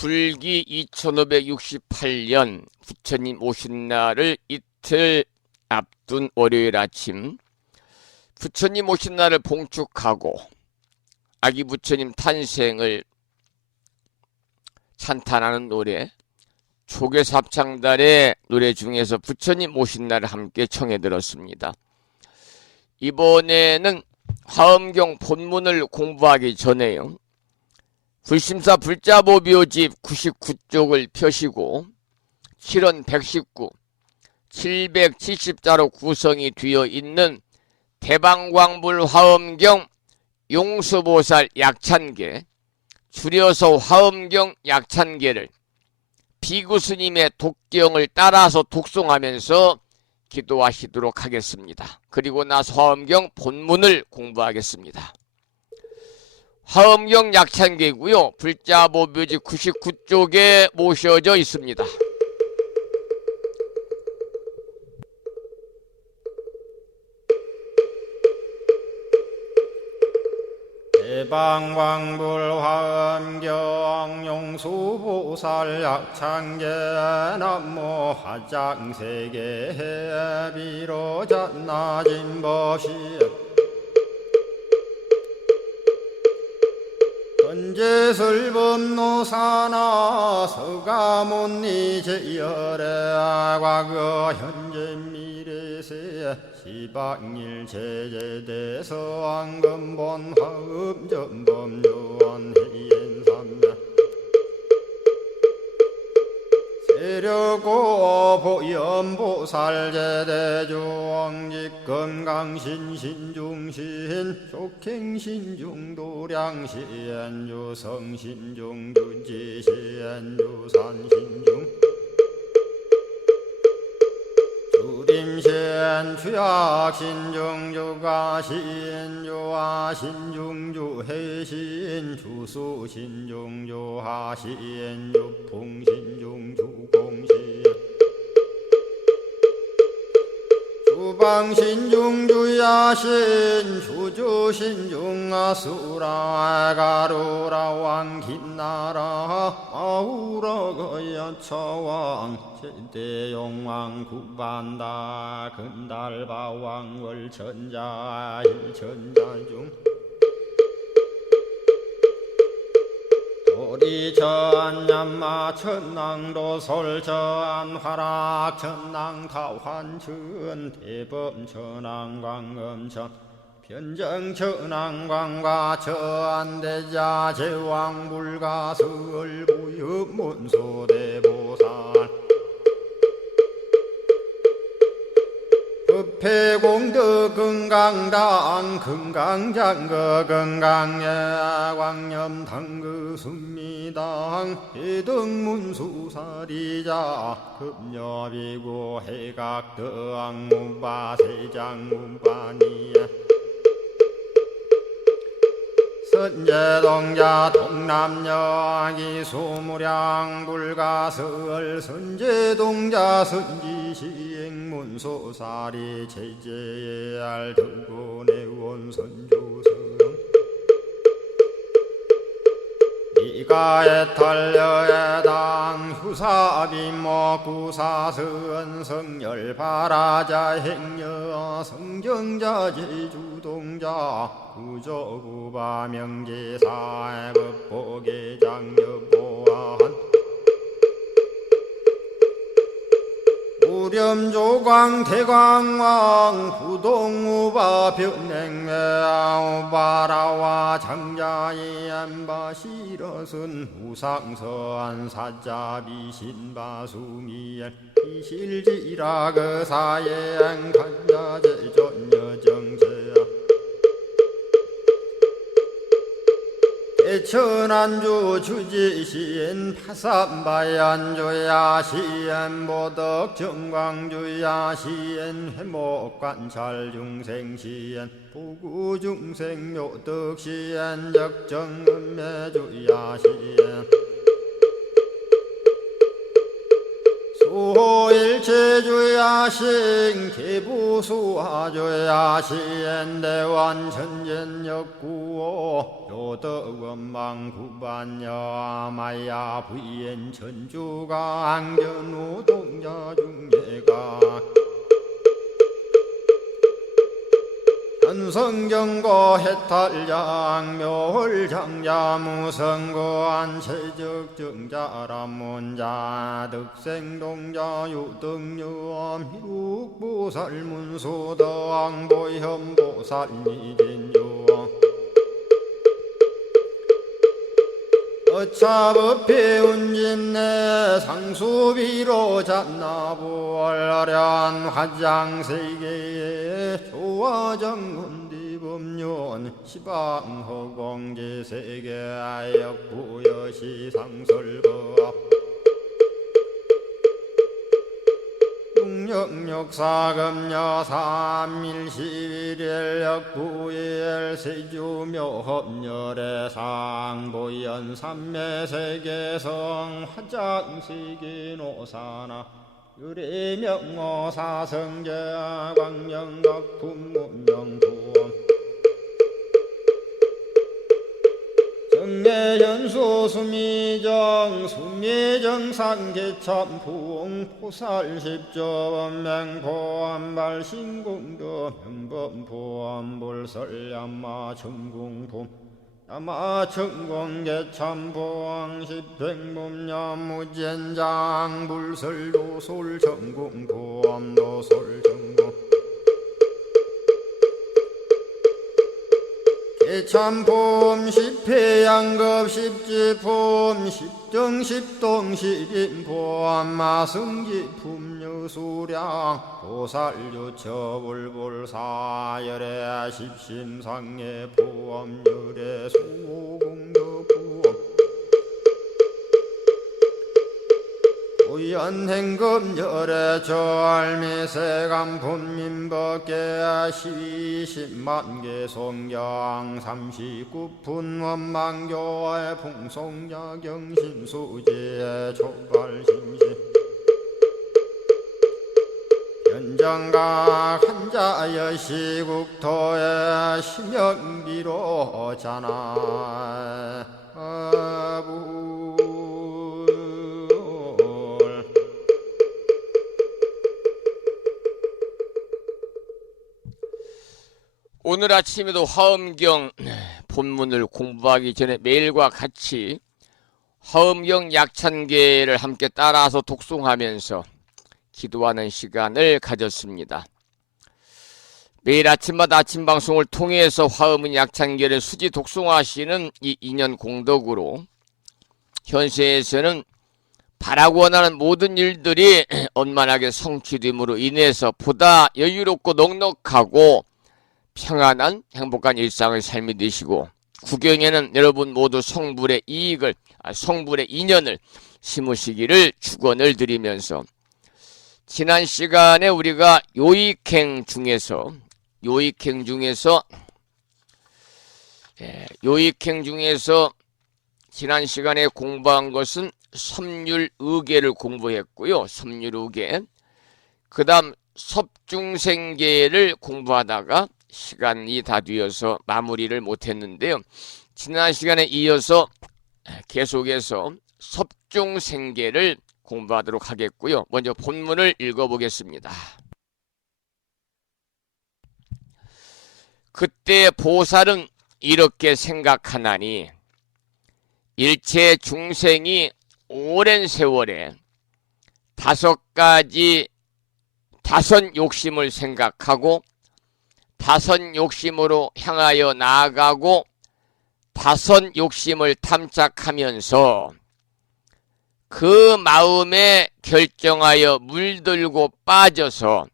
불기 2568년 부처님 오신 날을 이틀 앞둔 월요일 아침, 부처님 오신 날을 봉축하고 아기 부처님 탄생을 찬탄하는 노래, 조계삽창단의 노래 중에서 부처님 오신 날을 함께 청해 들었습니다. 이번에는 화엄경 본문을 공부하기 전에요, 불심사 불자보묘집 99쪽을 펴시고 7원 119, 770자로 구성이 되어 있는 대방광불 화엄경 용수보살 약찬계, 줄여서 화엄경 약찬계를 비구스님의 독경을 따라서 독송하면서 기도하시도록 하겠습니다. 그리고 나서 화엄경 본문을 공부하겠습니다. 화엄경 약찬계고요, 불자보묘집 99쪽에 모셔져 있습니다. 대방광불 화엄경 용수보살 약찬계 남모 화장세계 비로잣나진 법시 현재설법노사나 서가몬니 제열의 과거 현재 미래세 시방일 제제대서 왕금본 화음전범 요한해인삼야 대려고 보현보살제대주왕직 건강신신중신 족행신중도량신주성신중주지신주산신중 주림신 주약신중 주가신 주하신 중주해신 주수신 중주하신 주풍신 중주공신 주방신 중주야신 주주신 중아수라 가루라 왕긴나라 아우라 거야차왕 제대용왕 구반다 근달바왕 월천자 일천자중 도리천 얌마 천낭도 솔천 화락 천낭 타환천 대범 천왕 광음천 변정 천왕 광과 천대자 제왕 불가 설부엽 문소대보살 법회공덕 건강당 건강장거 건강예 광염당그 순미당 해등문수사리자 급녀비고 해각덕 문바 세장 문바니야 선제동자 동남여기 소무량 불가설 선제동자 선지시행문소사리 제제알 등군의원 선주성 이가에 탈려에당 후사비모 구사선 성열바라자 행여 성정자 제주동자 구조구바 명제사 법보계장여보안 우렴조광 대광왕 부동우바 변행매우바라와 장자이 안바시러슨 우상서안 사자비 신바수미엘 이실지라 그사예행 간자제전여정제야 대천안주 주지시엔 파산바얀주야 시엔 보덕 정광주야 시엔 회목관찰 중생시엔 부구중생 묘덕시엔 적정음매주야 시엔 수호일체주야신 기부수화주야신 대완천전역구호 요덕원망구반여마야 부인 천주가 안견우 동자중예가 현성경고 해탈장 묘홀장자 무성고안 체적정자람문자 득생동자 유등유엄 희룩보살문소덕 보현보살미진유엄 어차법회 운진내 상수비로 잡나부얼련 화장세계에 조화정문디법륜 시방허공제세계아역부여시 상설법 육력사금여 삼일시일역부일 세주묘법열의 상보연 삼매세계성 화장시기노사나 유리명어사성제 광명각품문명부엄 정례연수 수미정 수미정상계참풍 포살십조원맹포암발신공도 명범포암불설야마 천궁품 야마천공계참포항 십행범야무젠장 불설도솔천궁포암도솔천궁 예참품 십회양급 십지품 십정 십동 십인품 마승지품 여수량 보살유처 불불사열애 십심상해 부엄열애 수공덕 부엄 우연행금열의 절미세간품민법계 12십만개 송경 39분 원망교의 풍송야경신수지의 촉발심시 현정각 한자여 시국토의 심영비로 자나 아부 오늘 아침에도 화엄경 본문을 공부하기 전에 매일과 같이 화엄경 약찬계를 함께 따라서 독송하면서 기도하는 시간을 가졌습니다. 매일 아침마다 아침 방송을 통해서 화엄은 약찬계를 수지 독송하시는 이 인연 공덕으로 현세에서는 바라고 원하는 모든 일들이 원만하게 성취됨으로 인해서 보다 여유롭고 넉넉하고 평안한 행복한 일상을 삶이 되시고 구경에는 여러분 모두 성불의 이익을 성불의 인연을 심으시기를 축원을 드리면서 지난 시간에 우리가 요익행 중에서 지난 시간에 공부한 것은 섬율의계를 공부했고요. 섬율의계 그 다음 섭중생계를 공부하다가 시간이 다 뒤어서 마무리를 못했는데요. 지난 시간에 이어서 계속해서 섭중생계를 공부하도록 하겠고요. 먼저 본문을 읽어보겠습니다. 그때 보살은 이렇게 생각하나니 일체 중생이 오랜 세월에 다섯 욕심을 생각하고 다섯 욕심으로 향하여 나아가고 다섯 욕심을 탐착하면서 그 마음에 결정하여 물들고 빠져서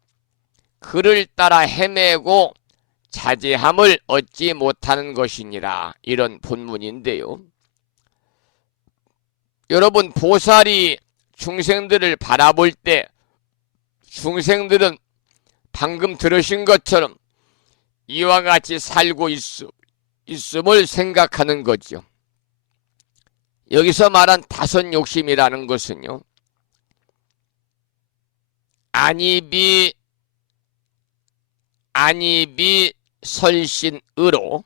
그를 따라 헤매고 자제함을 얻지 못하는 것이니라. 이런 본문인데요. 여러분, 보살이 중생들을 바라볼 때 중생들은 방금 들으신 것처럼 이와 같이 살고 있음을 생각하는 거죠. 여기서 말한 다섯 욕심이라는 것은요, 안입이 설신의로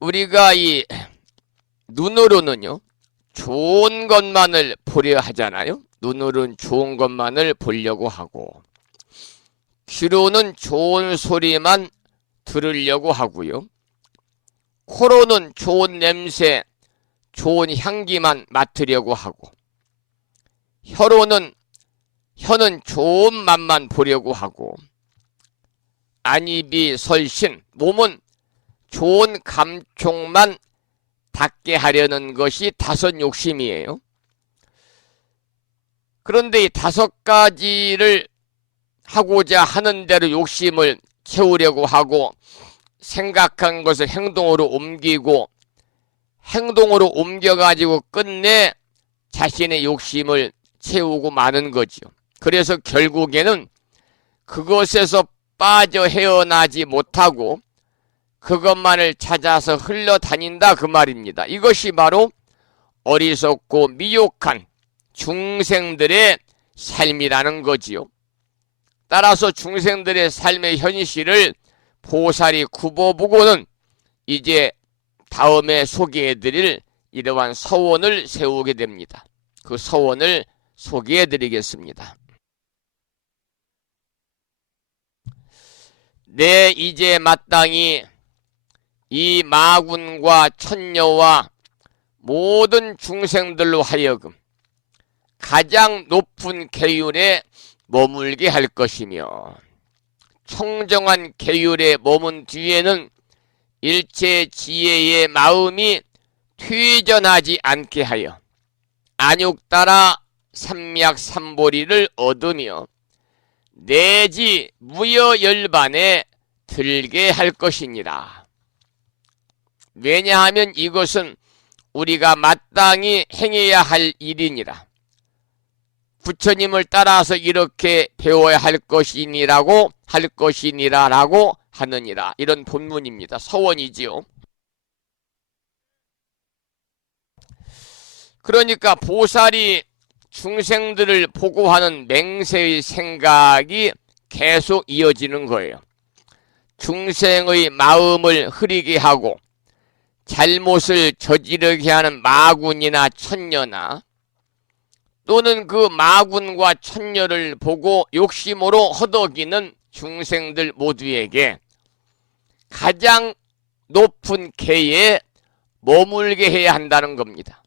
우리가 이 눈으로는요 좋은 것만을 보려 하잖아요. 눈으로는 좋은 것만을 보려고 하고 귀로는 좋은 소리만 들으려고 하고요. 코로는 좋은 냄새, 좋은 향기만 맡으려고 하고 혀는 좋은 맛만 보려고 하고 안입이 설신, 몸은 좋은 감촉만 닿게 하려는 것이 다섯 욕심이에요. 그런데 이 다섯 가지를 하고자 하는 대로 욕심을 채우려고 하고 생각한 것을 행동으로 옮기고 행동으로 옮겨가지고 끝내 자신의 욕심을 채우고 마는 거죠. 그래서 결국에는 그것에서 빠져 헤어나지 못하고 그것만을 찾아서 흘러다닌다 그 말입니다. 이것이 바로 어리석고 미혹한 중생들의 삶이라는 거지요. 따라서 중생들의 삶의 현실을 보살이 굽어보고는 이제 다음에 소개해드릴 이러한 서원을 세우게 됩니다. 그 서원을 소개해드리겠습니다. 내 이제 마땅히 이 마군과 천녀와 모든 중생들로 하여금 가장 높은 계율에 머물게 할 것이며 청정한 계율에 머문 뒤에는 일체 지혜의 마음이 퇴전하지 않게 하여 안욕따라 삼약삼보리를 얻으며 내지 무여열반에 들게 할 것이니라. 왜냐하면 이것은 우리가 마땅히 행해야 할 일이니라. 부처님을 따라서 이렇게 배워야 할 것이니라고 하느니라. 이런 본문입니다. 서원이지요. 그러니까 보살이 중생들을 보고하는 맹세의 생각이 계속 이어지는 거예요. 중생의 마음을 흐리게 하고 잘못을 저지르게 하는 마군이나 천녀나 또는 그 마군과 천녀를 보고 욕심으로 허덕이는 중생들 모두에게 가장 높은 계에 머물게 해야 한다는 겁니다.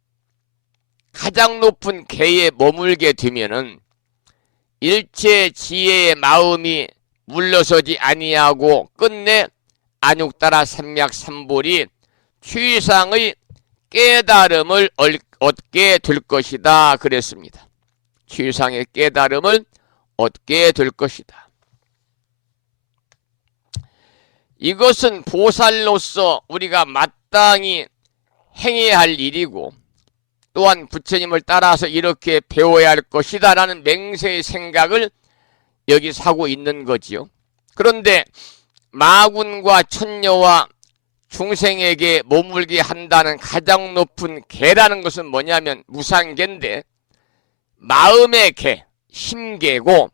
가장 높은 계에 머물게 되면은 일체 지혜의 마음이 물러서지 아니하고 끝내 안욕따라 삼약삼보리 취상의 깨달음을 얻게 될 것이다 그랬습니다. 취상의 깨달음을 얻게 될 것이다. 이것은 보살로서 우리가 마땅히 행해야 할 일이고 또한 부처님을 따라서 이렇게 배워야 할 것이다 라는 맹세의 생각을 여기 사고 있는 거지요. 그런데 마군과 천녀와 중생에게 머물게 한다는 가장 높은 계라는 것은 뭐냐면 무상계인데 마음의 계, 심계고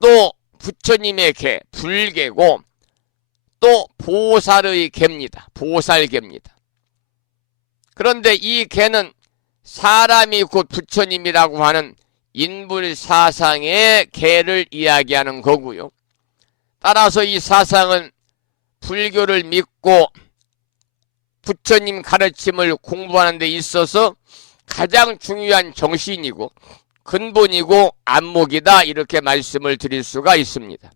또 부처님의 계, 불계고 또 보살의 계입니다. 보살계입니다. 그런데 이 계는 사람이 곧 부처님이라고 하는 인불사상의 계를 이야기하는 거고요. 따라서 이 사상은 불교를 믿고 부처님 가르침을 공부하는 데 있어서 가장 중요한 정신이고 근본이고 안목이다 이렇게 말씀을 드릴 수가 있습니다.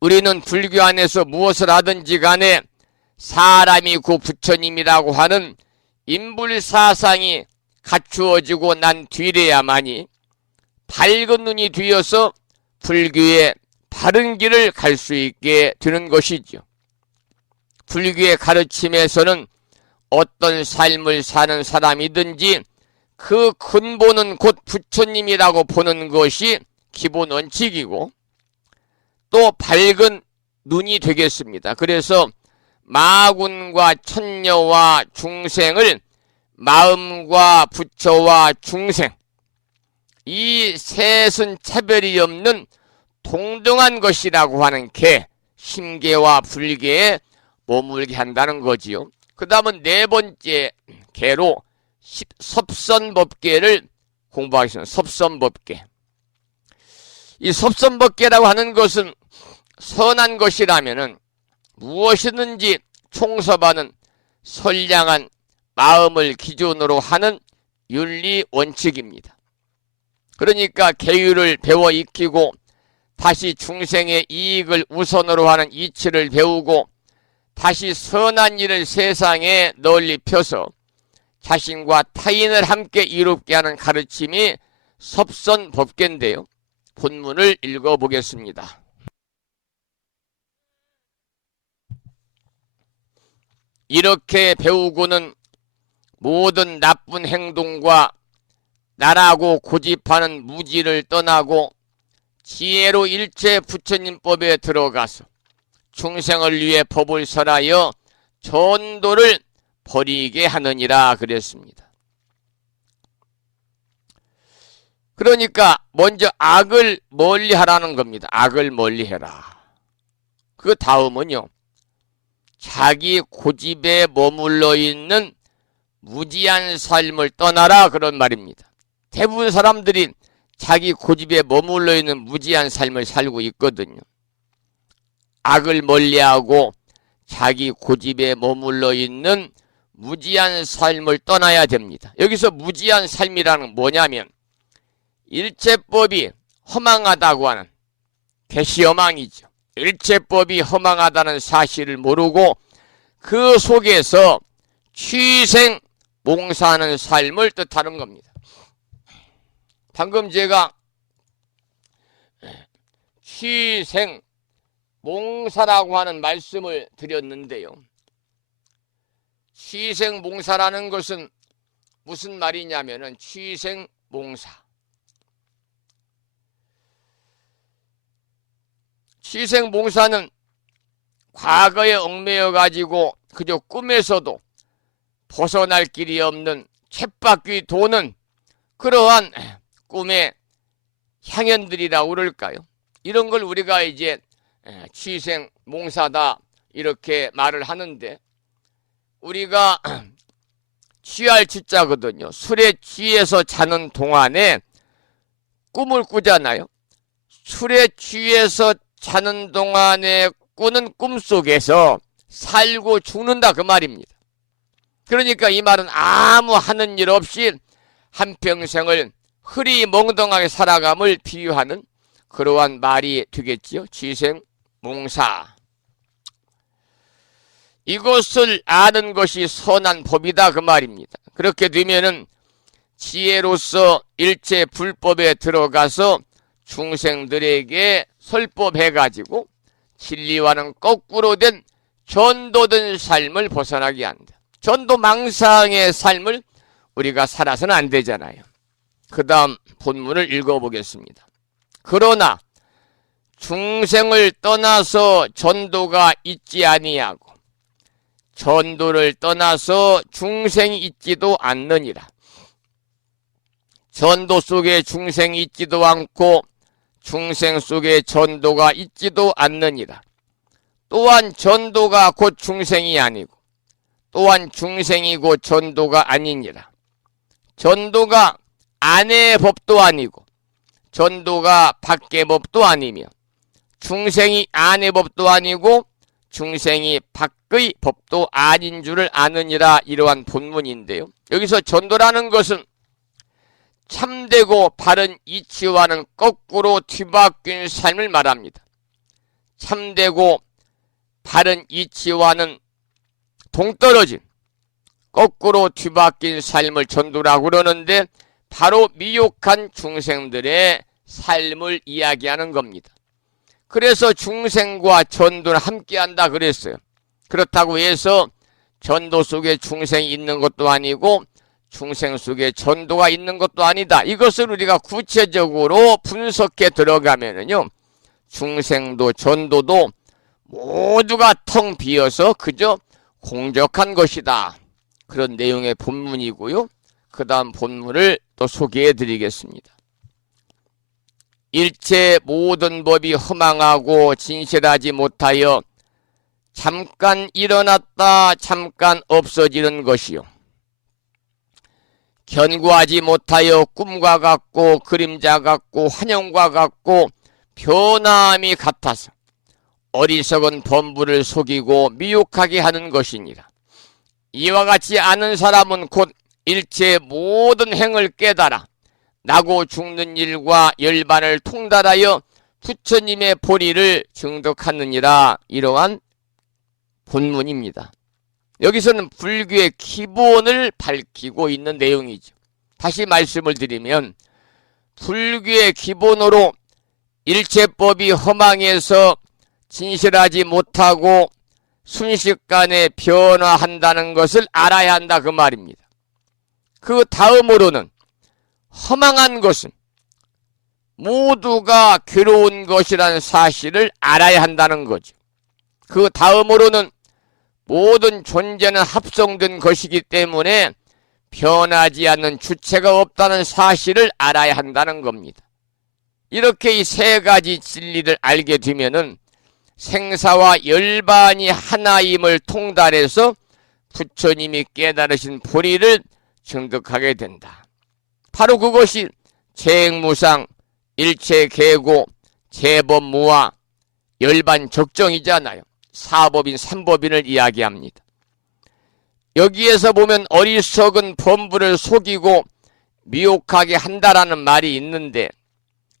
우리는 불교 안에서 무엇을 하든지 간에 사람이 그 부처님이라고 하는 인불사상이 갖추어지고 난 뒤래야만이 밝은 눈이 되어서 불교의 바른 길을 갈 수 있게 되는 것이죠. 불교의 가르침에서는 어떤 삶을 사는 사람이든지 그 근본은 곧 부처님이라고 보는 것이 기본 원칙이고 또 밝은 눈이 되겠습니다. 그래서 마군과 천녀와 중생을 마음과 부처와 중생 이 셋은 차별이 없는 동등한 것이라고 하는 계, 심계와 불계에 머물게 한다는 거지요. 그 다음은 네 번째 계로 섭선법계를 공부하겠습니다. 섭선법계. 이 섭선법계라고 하는 것은 선한 것이라면은 무엇이든지 총섭하는 선량한 마음을 기준으로 하는 윤리 원칙입니다. 그러니까 계율을 배워 익히고 다시 중생의 이익을 우선으로 하는 이치를 배우고 다시 선한 일을 세상에 널리 펴서 자신과 타인을 함께 이롭게 하는 가르침이 섭선법계인데요. 본문을 읽어보겠습니다. 이렇게 배우고는 모든 나쁜 행동과 나라고 고집하는 무지를 떠나고 지혜로 일체 부처님법에 들어가서 중생을 위해 법을 설하여 전도를 벌이게 하느니라 그랬습니다. 그러니까 먼저 악을 멀리하라는 겁니다. 악을 멀리해라. 그 다음은요. 자기 고집에 머물러 있는 무지한 삶을 떠나라 그런 말입니다. 대부분 사람들이 자기 고집에 머물러 있는 무지한 삶을 살고 있거든요. 악을 멀리하고 자기 고집에 머물러 있는 무지한 삶을 떠나야 됩니다. 여기서 무지한 삶이라는 건 뭐냐면 일체법이 허망하다고 하는 개시허망이죠. 일체법이 허망하다는 사실을 모르고 그 속에서 취생 몽사하는 삶을 뜻하는 겁니다. 방금 제가 취생 몽사라고 하는 말씀을 드렸는데요. 취생 몽사라는 것은 무슨 말이냐면은 취생 몽사. 취생 몽사는 과거에 얽매여 가지고 그저 꿈에서도 벗어날 길이 없는 쳇바퀴 도는 그러한 꿈의 향연들이라고 그럴까요? 이런 걸 우리가 이제 취생 몽사다 이렇게 말을 하는데, 우리가 취할 취자거든요. 술에 취해서 자는 동안에 꿈을 꾸잖아요. 술에 취해서 자는 동안에 꾸는 꿈속에서 살고 죽는다 그 말입니다. 그러니까 이 말은 아무 하는 일 없이 한평생을 흐리멍덩하게 살아감을 비유하는 그러한 말이 되겠지요. 취생몽사. 이것을 아는 것이 선한 법이다 그 말입니다. 그렇게 되면은 지혜로서 일체 불법에 들어가서 중생들에게 설법해가지고 진리와는 거꾸로 된 전도된 삶을 벗어나게 한다. 전도망상의 삶을 우리가 살아서는 안 되잖아요. 그 다음 본문을 읽어보겠습니다. 그러나 중생을 떠나서 전도가 있지 아니하고 전도를 떠나서 중생이 있지도 않느니라. 전도 속에 중생이 있지도 않고 중생 속에 전도가 있지도 않느니라. 또한 전도가 곧 중생이 아니고 또한 중생이 곧 전도가 아니니라. 전도가 안의 법도 아니고 전도가 밖의 법도 아니며 중생이 안의 법도 아니고 중생이 밖의 법도 아닌 줄을 아느니라. 이러한 본문인데요. 여기서 전도라는 것은 참되고 바른 이치와는 거꾸로 뒤바뀐 삶을 말합니다. 참되고 바른 이치와는 동떨어진 거꾸로 뒤바뀐 삶을 전도라고 그러는데, 바로 미혹한 중생들의 삶을 이야기하는 겁니다. 그래서 중생과 전도는 함께한다 그랬어요. 그렇다고 해서 전도 속에 중생이 있는 것도 아니고 중생 속에 전도가 있는 것도 아니다. 이것을 우리가 구체적으로 분석해 들어가면은요, 중생도 전도도 모두가 텅 비어서 그저 공적한 것이다. 그런 내용의 본문이고요. 그 다음 본문을 또 소개해 드리겠습니다. 일체 모든 법이 허망하고 진실하지 못하여 잠깐 일어났다 잠깐 없어지는 것이요, 견고하지 못하여 꿈과 같고 그림자 같고 환영과 같고 변함이 같아서 어리석은 범부를 속이고 미혹하게 하는 것이니라. 이와 같이 아는 사람은 곧 일체 모든 행을 깨달아 나고 죽는 일과 열반을 통달하여 부처님의 보리를 증득하느니라. 이러한 본문입니다. 여기서는 불교의 기본을 밝히고 있는 내용이죠. 다시 말씀을 드리면 불교의 기본으로 일체법이 허망해서 진실하지 못하고 순식간에 변화한다는 것을 알아야 한다 그 말입니다. 그 다음으로는 허망한 것은 모두가 괴로운 것이라는 사실을 알아야 한다는 거죠. 그 다음으로는 모든 존재는 합성된 것이기 때문에 변하지 않는 주체가 없다는 사실을 알아야 한다는 겁니다. 이렇게 이 세 가지 진리를 알게 되면은 생사와 열반이 하나임을 통달해서 부처님이 깨달으신 보리를 증득하게 된다. 바로 그것이 재행무상, 일체계고, 재법무와 열반적정이잖아요. 사법인, 삼법인을 이야기합니다. 여기에서 보면 어리석은 범부를 속이고 미혹하게 한다라는 말이 있는데,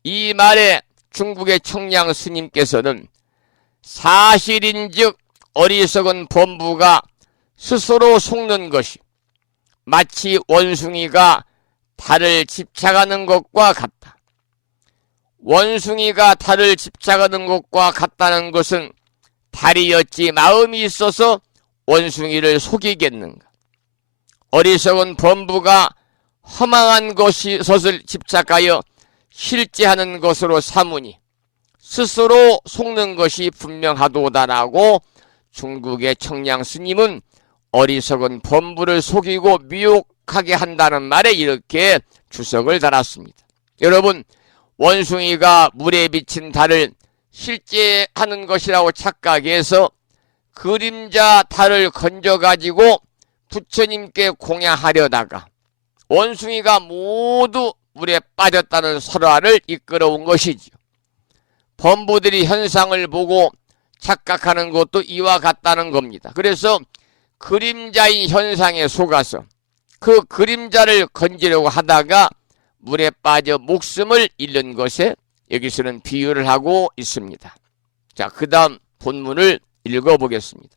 이 말에 중국의 청량 스님께서는 사실인즉 어리석은 범부가 스스로 속는 것이 마치 원숭이가 달을 집착하는 것과 같다. 원숭이가 달을 집착하는 것과 같다는 것은 달이 어찌 마음이 있어서 원숭이를 속이겠는가. 어리석은 범부가 허망한 것을 집착하여 실제하는 것으로 삼으니 스스로 속는 것이 분명하도다라고 중국의 청량 스님은 어리석은 범부를 속이고 미혹하게 한다는 말에 이렇게 주석을 달았습니다. 여러분, 원숭이가 물에 비친 달을 실제하는 것이라고 착각해서 그림자 달을 건져가지고 부처님께 공양하려다가 원숭이가 모두 물에 빠졌다는 설화를 이끌어온 것이지요. 범부들이 현상을 보고 착각하는 것도 이와 같다는 겁니다. 그래서 그림자인 현상에 속아서 그 그림자를 건지려고 하다가 물에 빠져 목숨을 잃는 것에 여기서는 비유를 하고 있습니다. 자, 그 다음 본문을 읽어보겠습니다.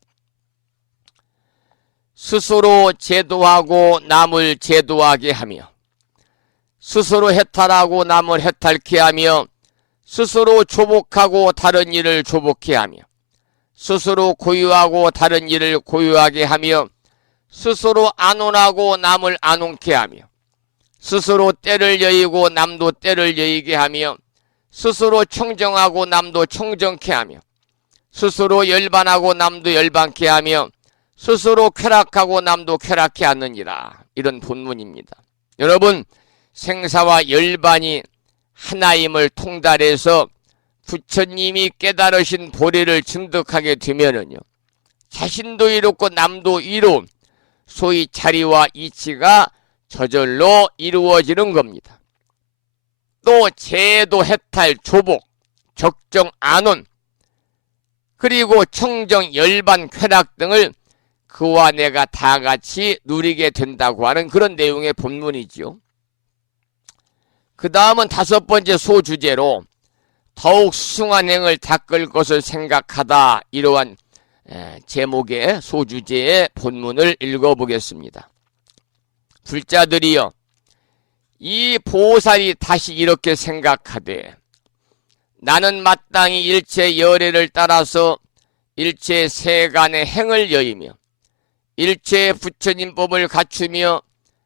스스로 제도하고 남을 제도하게 하며 스스로 해탈하고 남을 해탈케 하며 스스로 조복하고 다른 이를 조복케 하며 스스로 고유하고 다른 이를 고유하게 하며 스스로 안온하고 남을 안온케 하며 스스로 때를 여의고 남도 때를 여의게 하며 스스로 청정하고 남도 청정케 하며 스스로 열반하고 남도 열반케 하며 스스로 쾌락하고 남도 쾌락케 하느니라. 이런 본문입니다. 여러분, 생사와 열반이 하나임을 통달해서 부처님이 깨달으신 보리를 증득하게 되면은요, 자신도 이롭고 남도 이로운 소위 자리와 이치가 저절로 이루어지는 겁니다. 또 제도, 해탈, 조복, 적정, 안온, 그리고 청정, 열반, 쾌락 등을 그와 내가 다 같이 누리게 된다고 하는 그런 내용의 본문이지요. 그 다음은 다섯 번째 소주제로 더욱 수승한 행을 닦을 것을 생각하다, 이러한 제목의 소주제의 본문을 읽어보겠습니다. 불자들이여, 이 보살이 다시 이렇게 생각하되 나는 마땅히 일체 열애를 따라서 일체 세간의 행을 여이며 일체 부처님 법을 갖추며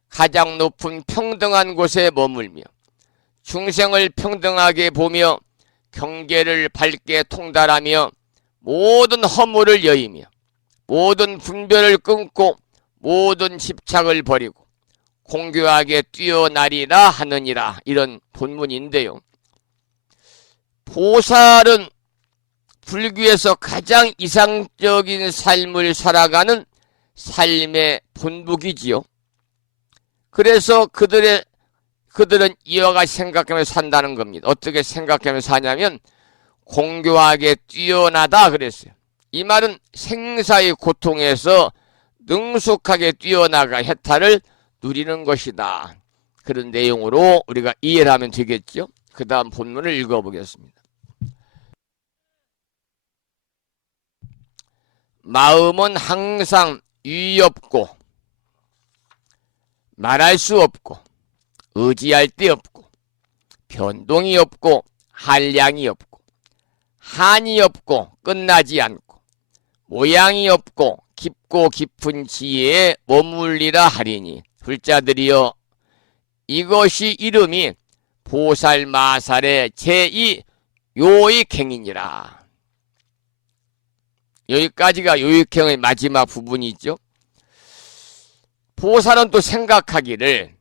가장 높은 평등한 곳에 머물며 중생을 평등하게 보며 경계를 밝게 통달하며 모든 허물을 여이며 모든 분별을 끊고 모든 집착을 버리고 공교하게 뛰어나리라 하느니라. 이런 본문인데요. 보살은 불교에서 가장 이상적인 삶을 살아가는 삶의 본북이지요. 그래서 그들은 이와 같이 생각하며 산다는 겁니다. 어떻게 생각하며 사냐면 공교하게 뛰어나다 그랬어요. 이 말은 생사의 고통에서 능숙하게 뛰어나가 해탈을 누리는 것이다. 그런 내용으로 우리가 이해를 하면 되겠죠. 그 다음 본문을 읽어보겠습니다. 마음은 항상 유의 없고 말할 수 없고 의지할 데 없고 변동이 없고 한량이 없고 한이 없고 끝나지 않고 모양이 없고 깊고 깊은 지혜에 머물리라 하리니 불자들이여, 이것이 이름이 보살마살의 제2 요익행이니라. 여기까지가 요익행의 마지막 부분이죠. 보살은 또 생각하기를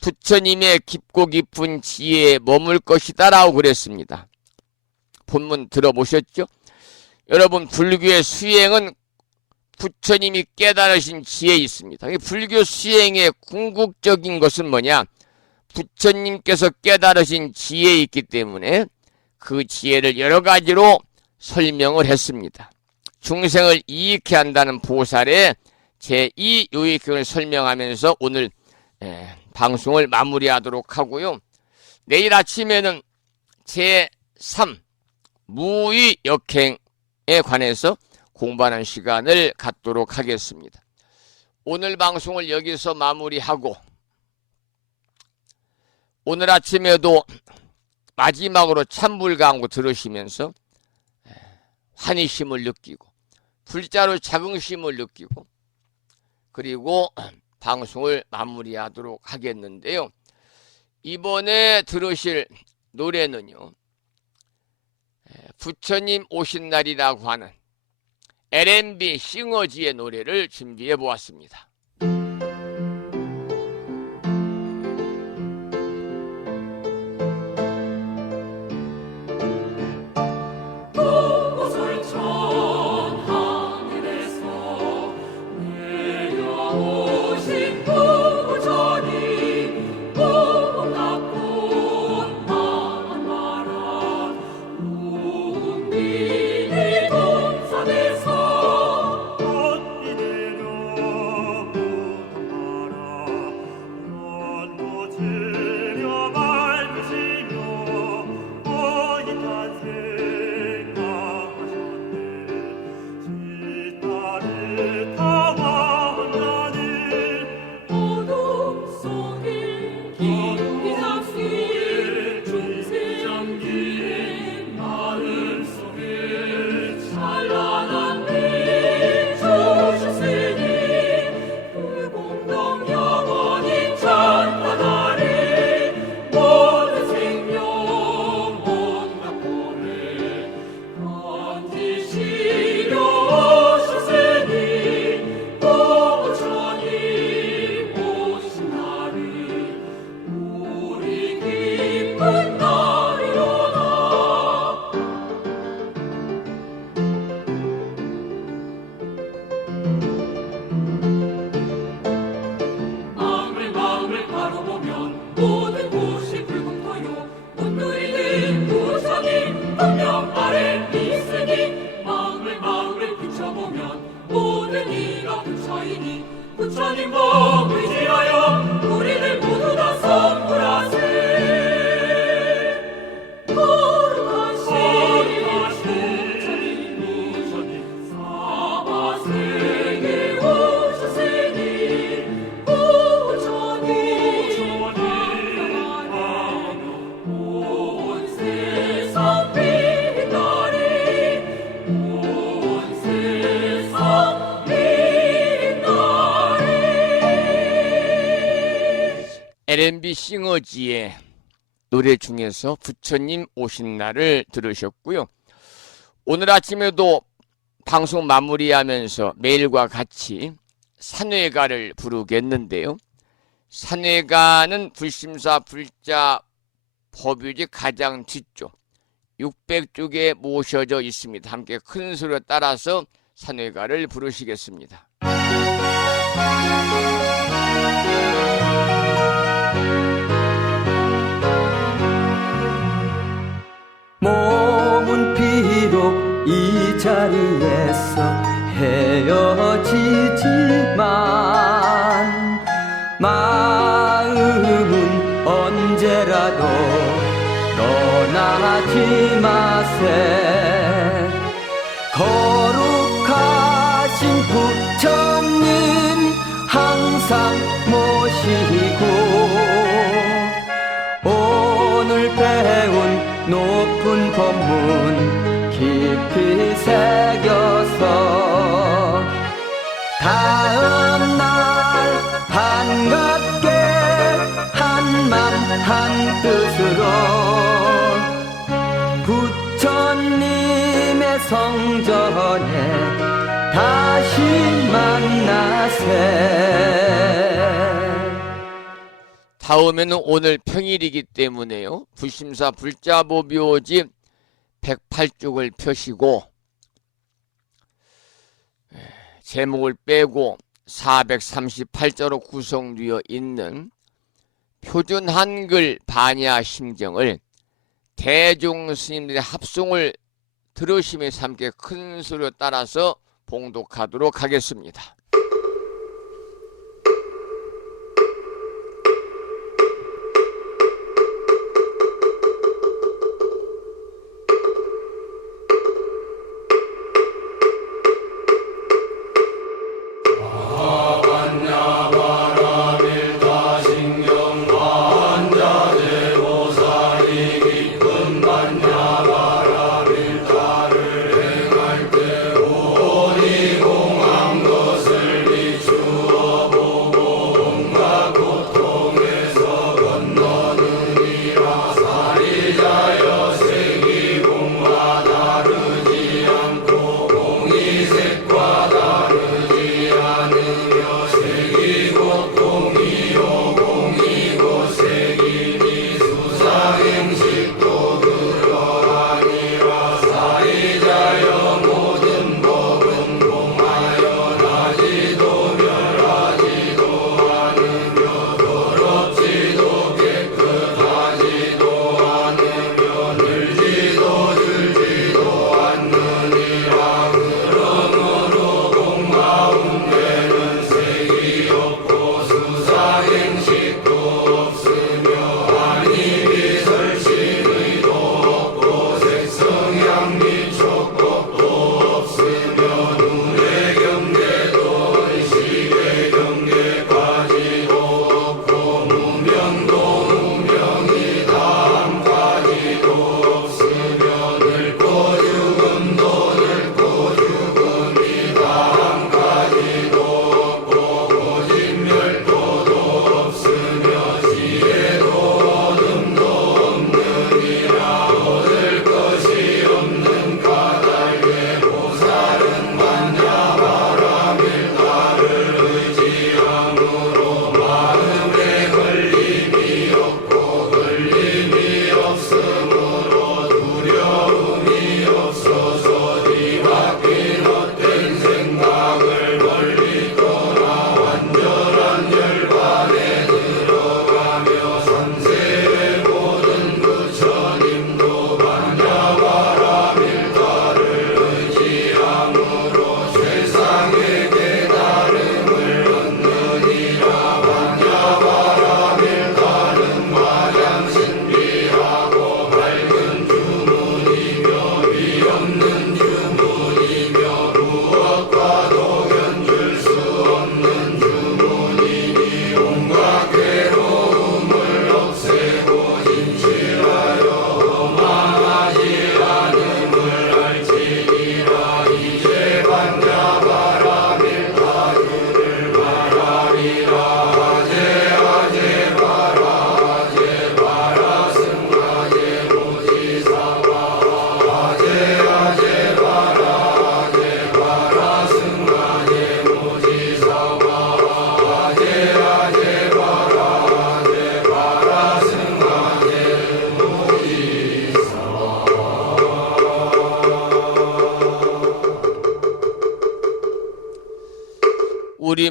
부처님의 깊고 깊은 지혜에 머물 것이다 라고 그랬습니다. 본문 들어보셨죠? 여러분, 불교의 수행은 부처님이 깨달으신 지혜에 있습니다. 불교 수행의 궁극적인 것은 뭐냐? 부처님께서 깨달으신 지혜에 있기 때문에 그 지혜를 여러 가지로 설명을 했습니다. 중생을 이익해 한다는 보살의 제2 요익행을 설명하면서 오늘 방송을 마무리하도록 하고요. 내일 아침에는 제3 무의 역행 관해서 공부하는 시간을 갖도록 하겠습니다. 오늘 방송을 여기서 마무리하고 오늘 아침에도 마지막으로 찬불광고 들으시면서 환희심을 느끼고 불자로 자긍심을 느끼고 그리고 방송을 마무리하도록 하겠는데요. 이번에 들으실 노래는요, 부처님 오신 날이라고 하는 R&B 싱어지의 노래를 준비해 보았습니다. 부처님 복 의지하여 우리들 모두 다 선물하세. 거룩하신 부처님 사바세계 오셨으니 부처님 온 세상 빛나리 온 세상 R&B 싱어지의 노래 중에서 부처님 오신 날을 들으셨고요. 오늘 아침에도 방송 마무리하면서 매일과 같이 산회가를 부르겠는데요. 산회가는 불심사 불자 법유지 가장 뒤쪽 600쪽에 모셔져 있습니다. 함께 큰 소리로 따라서 산회가를 부르시겠습니다. 몸은 비록 이 자리에서 헤어지지만 마음은 언제라도 떠나지 마세. 거룩하신 부처님 항상 모시고 오늘 배운 높은 법문 깊이 새겨서 다음날 반갑게 한맘 한뜻으로 부처님의 성전에 다시 만나세. 다음에는 오늘 평일이기 때문에요. 불심사 불자보묘지 108쪽을 펴시고 제목을 빼고 438자로 구성되어 있는 표준 한글 반야 심경을 대중 스님들의 합송을 들으시면서 함께 큰 소리로 따라서 봉독하도록 하겠습니다.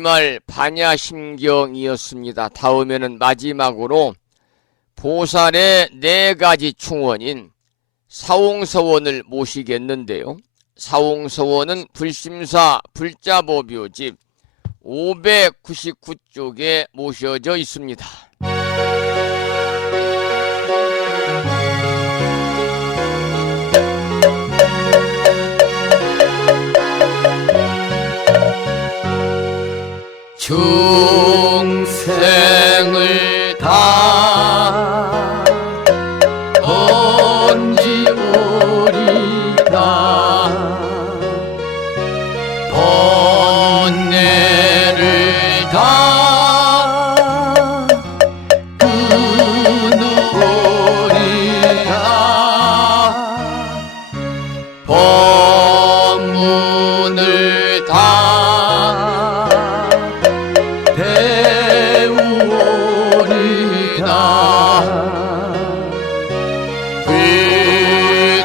우리말 반야심경이었습니다. 다음에는 마지막으로 보살의 4가지 충원인 사홍서원을 모시겠는데요. 사홍서원은 불심사 불자보묘집 599쪽에 모셔져 있습니다. 중생을 다 번지오리다 번뇌를 다 끊으오리다 법문을 다 배우오리다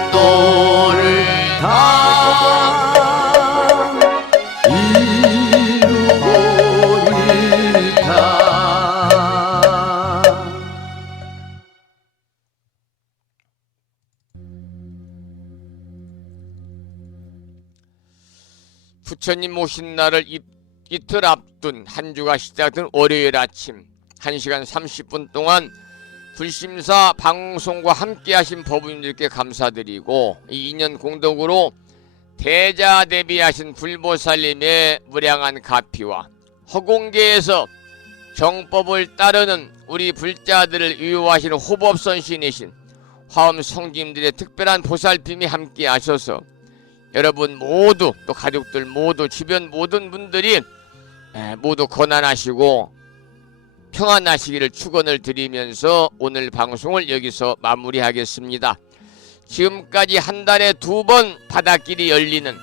불도를 다 이루오리다 부처님 모신 날을 이틀 앞둔 한 주가 시작된 월요일 아침 1시간 30분 동안 불심사 방송과 함께 하신 법인들께 감사드리고 이 인연 공덕으로 대자대비하신 불보살님의 무량한 가피와 허공계에서 정법을 따르는 우리 불자들을 유효하시는 호법선신이신 화엄 성김들의 특별한 보살핌이 함께 하셔서 여러분 모두 또 가족들 모두 주변 모든 분들이 모두 건안하시고 평안하시기를 축원을 드리면서 오늘 방송을 여기서 마무리하겠습니다. 지금까지 한 달에 2번 바닷길이 열리는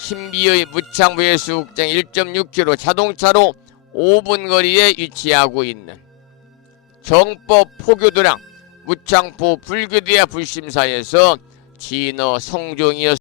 신비의 무창부해수욕장 1.6km 자동차로 5분 거리에 위치하고 있는 정법 포교도량 무창포 불교대야 불심사에서 진어 성종이었습니다.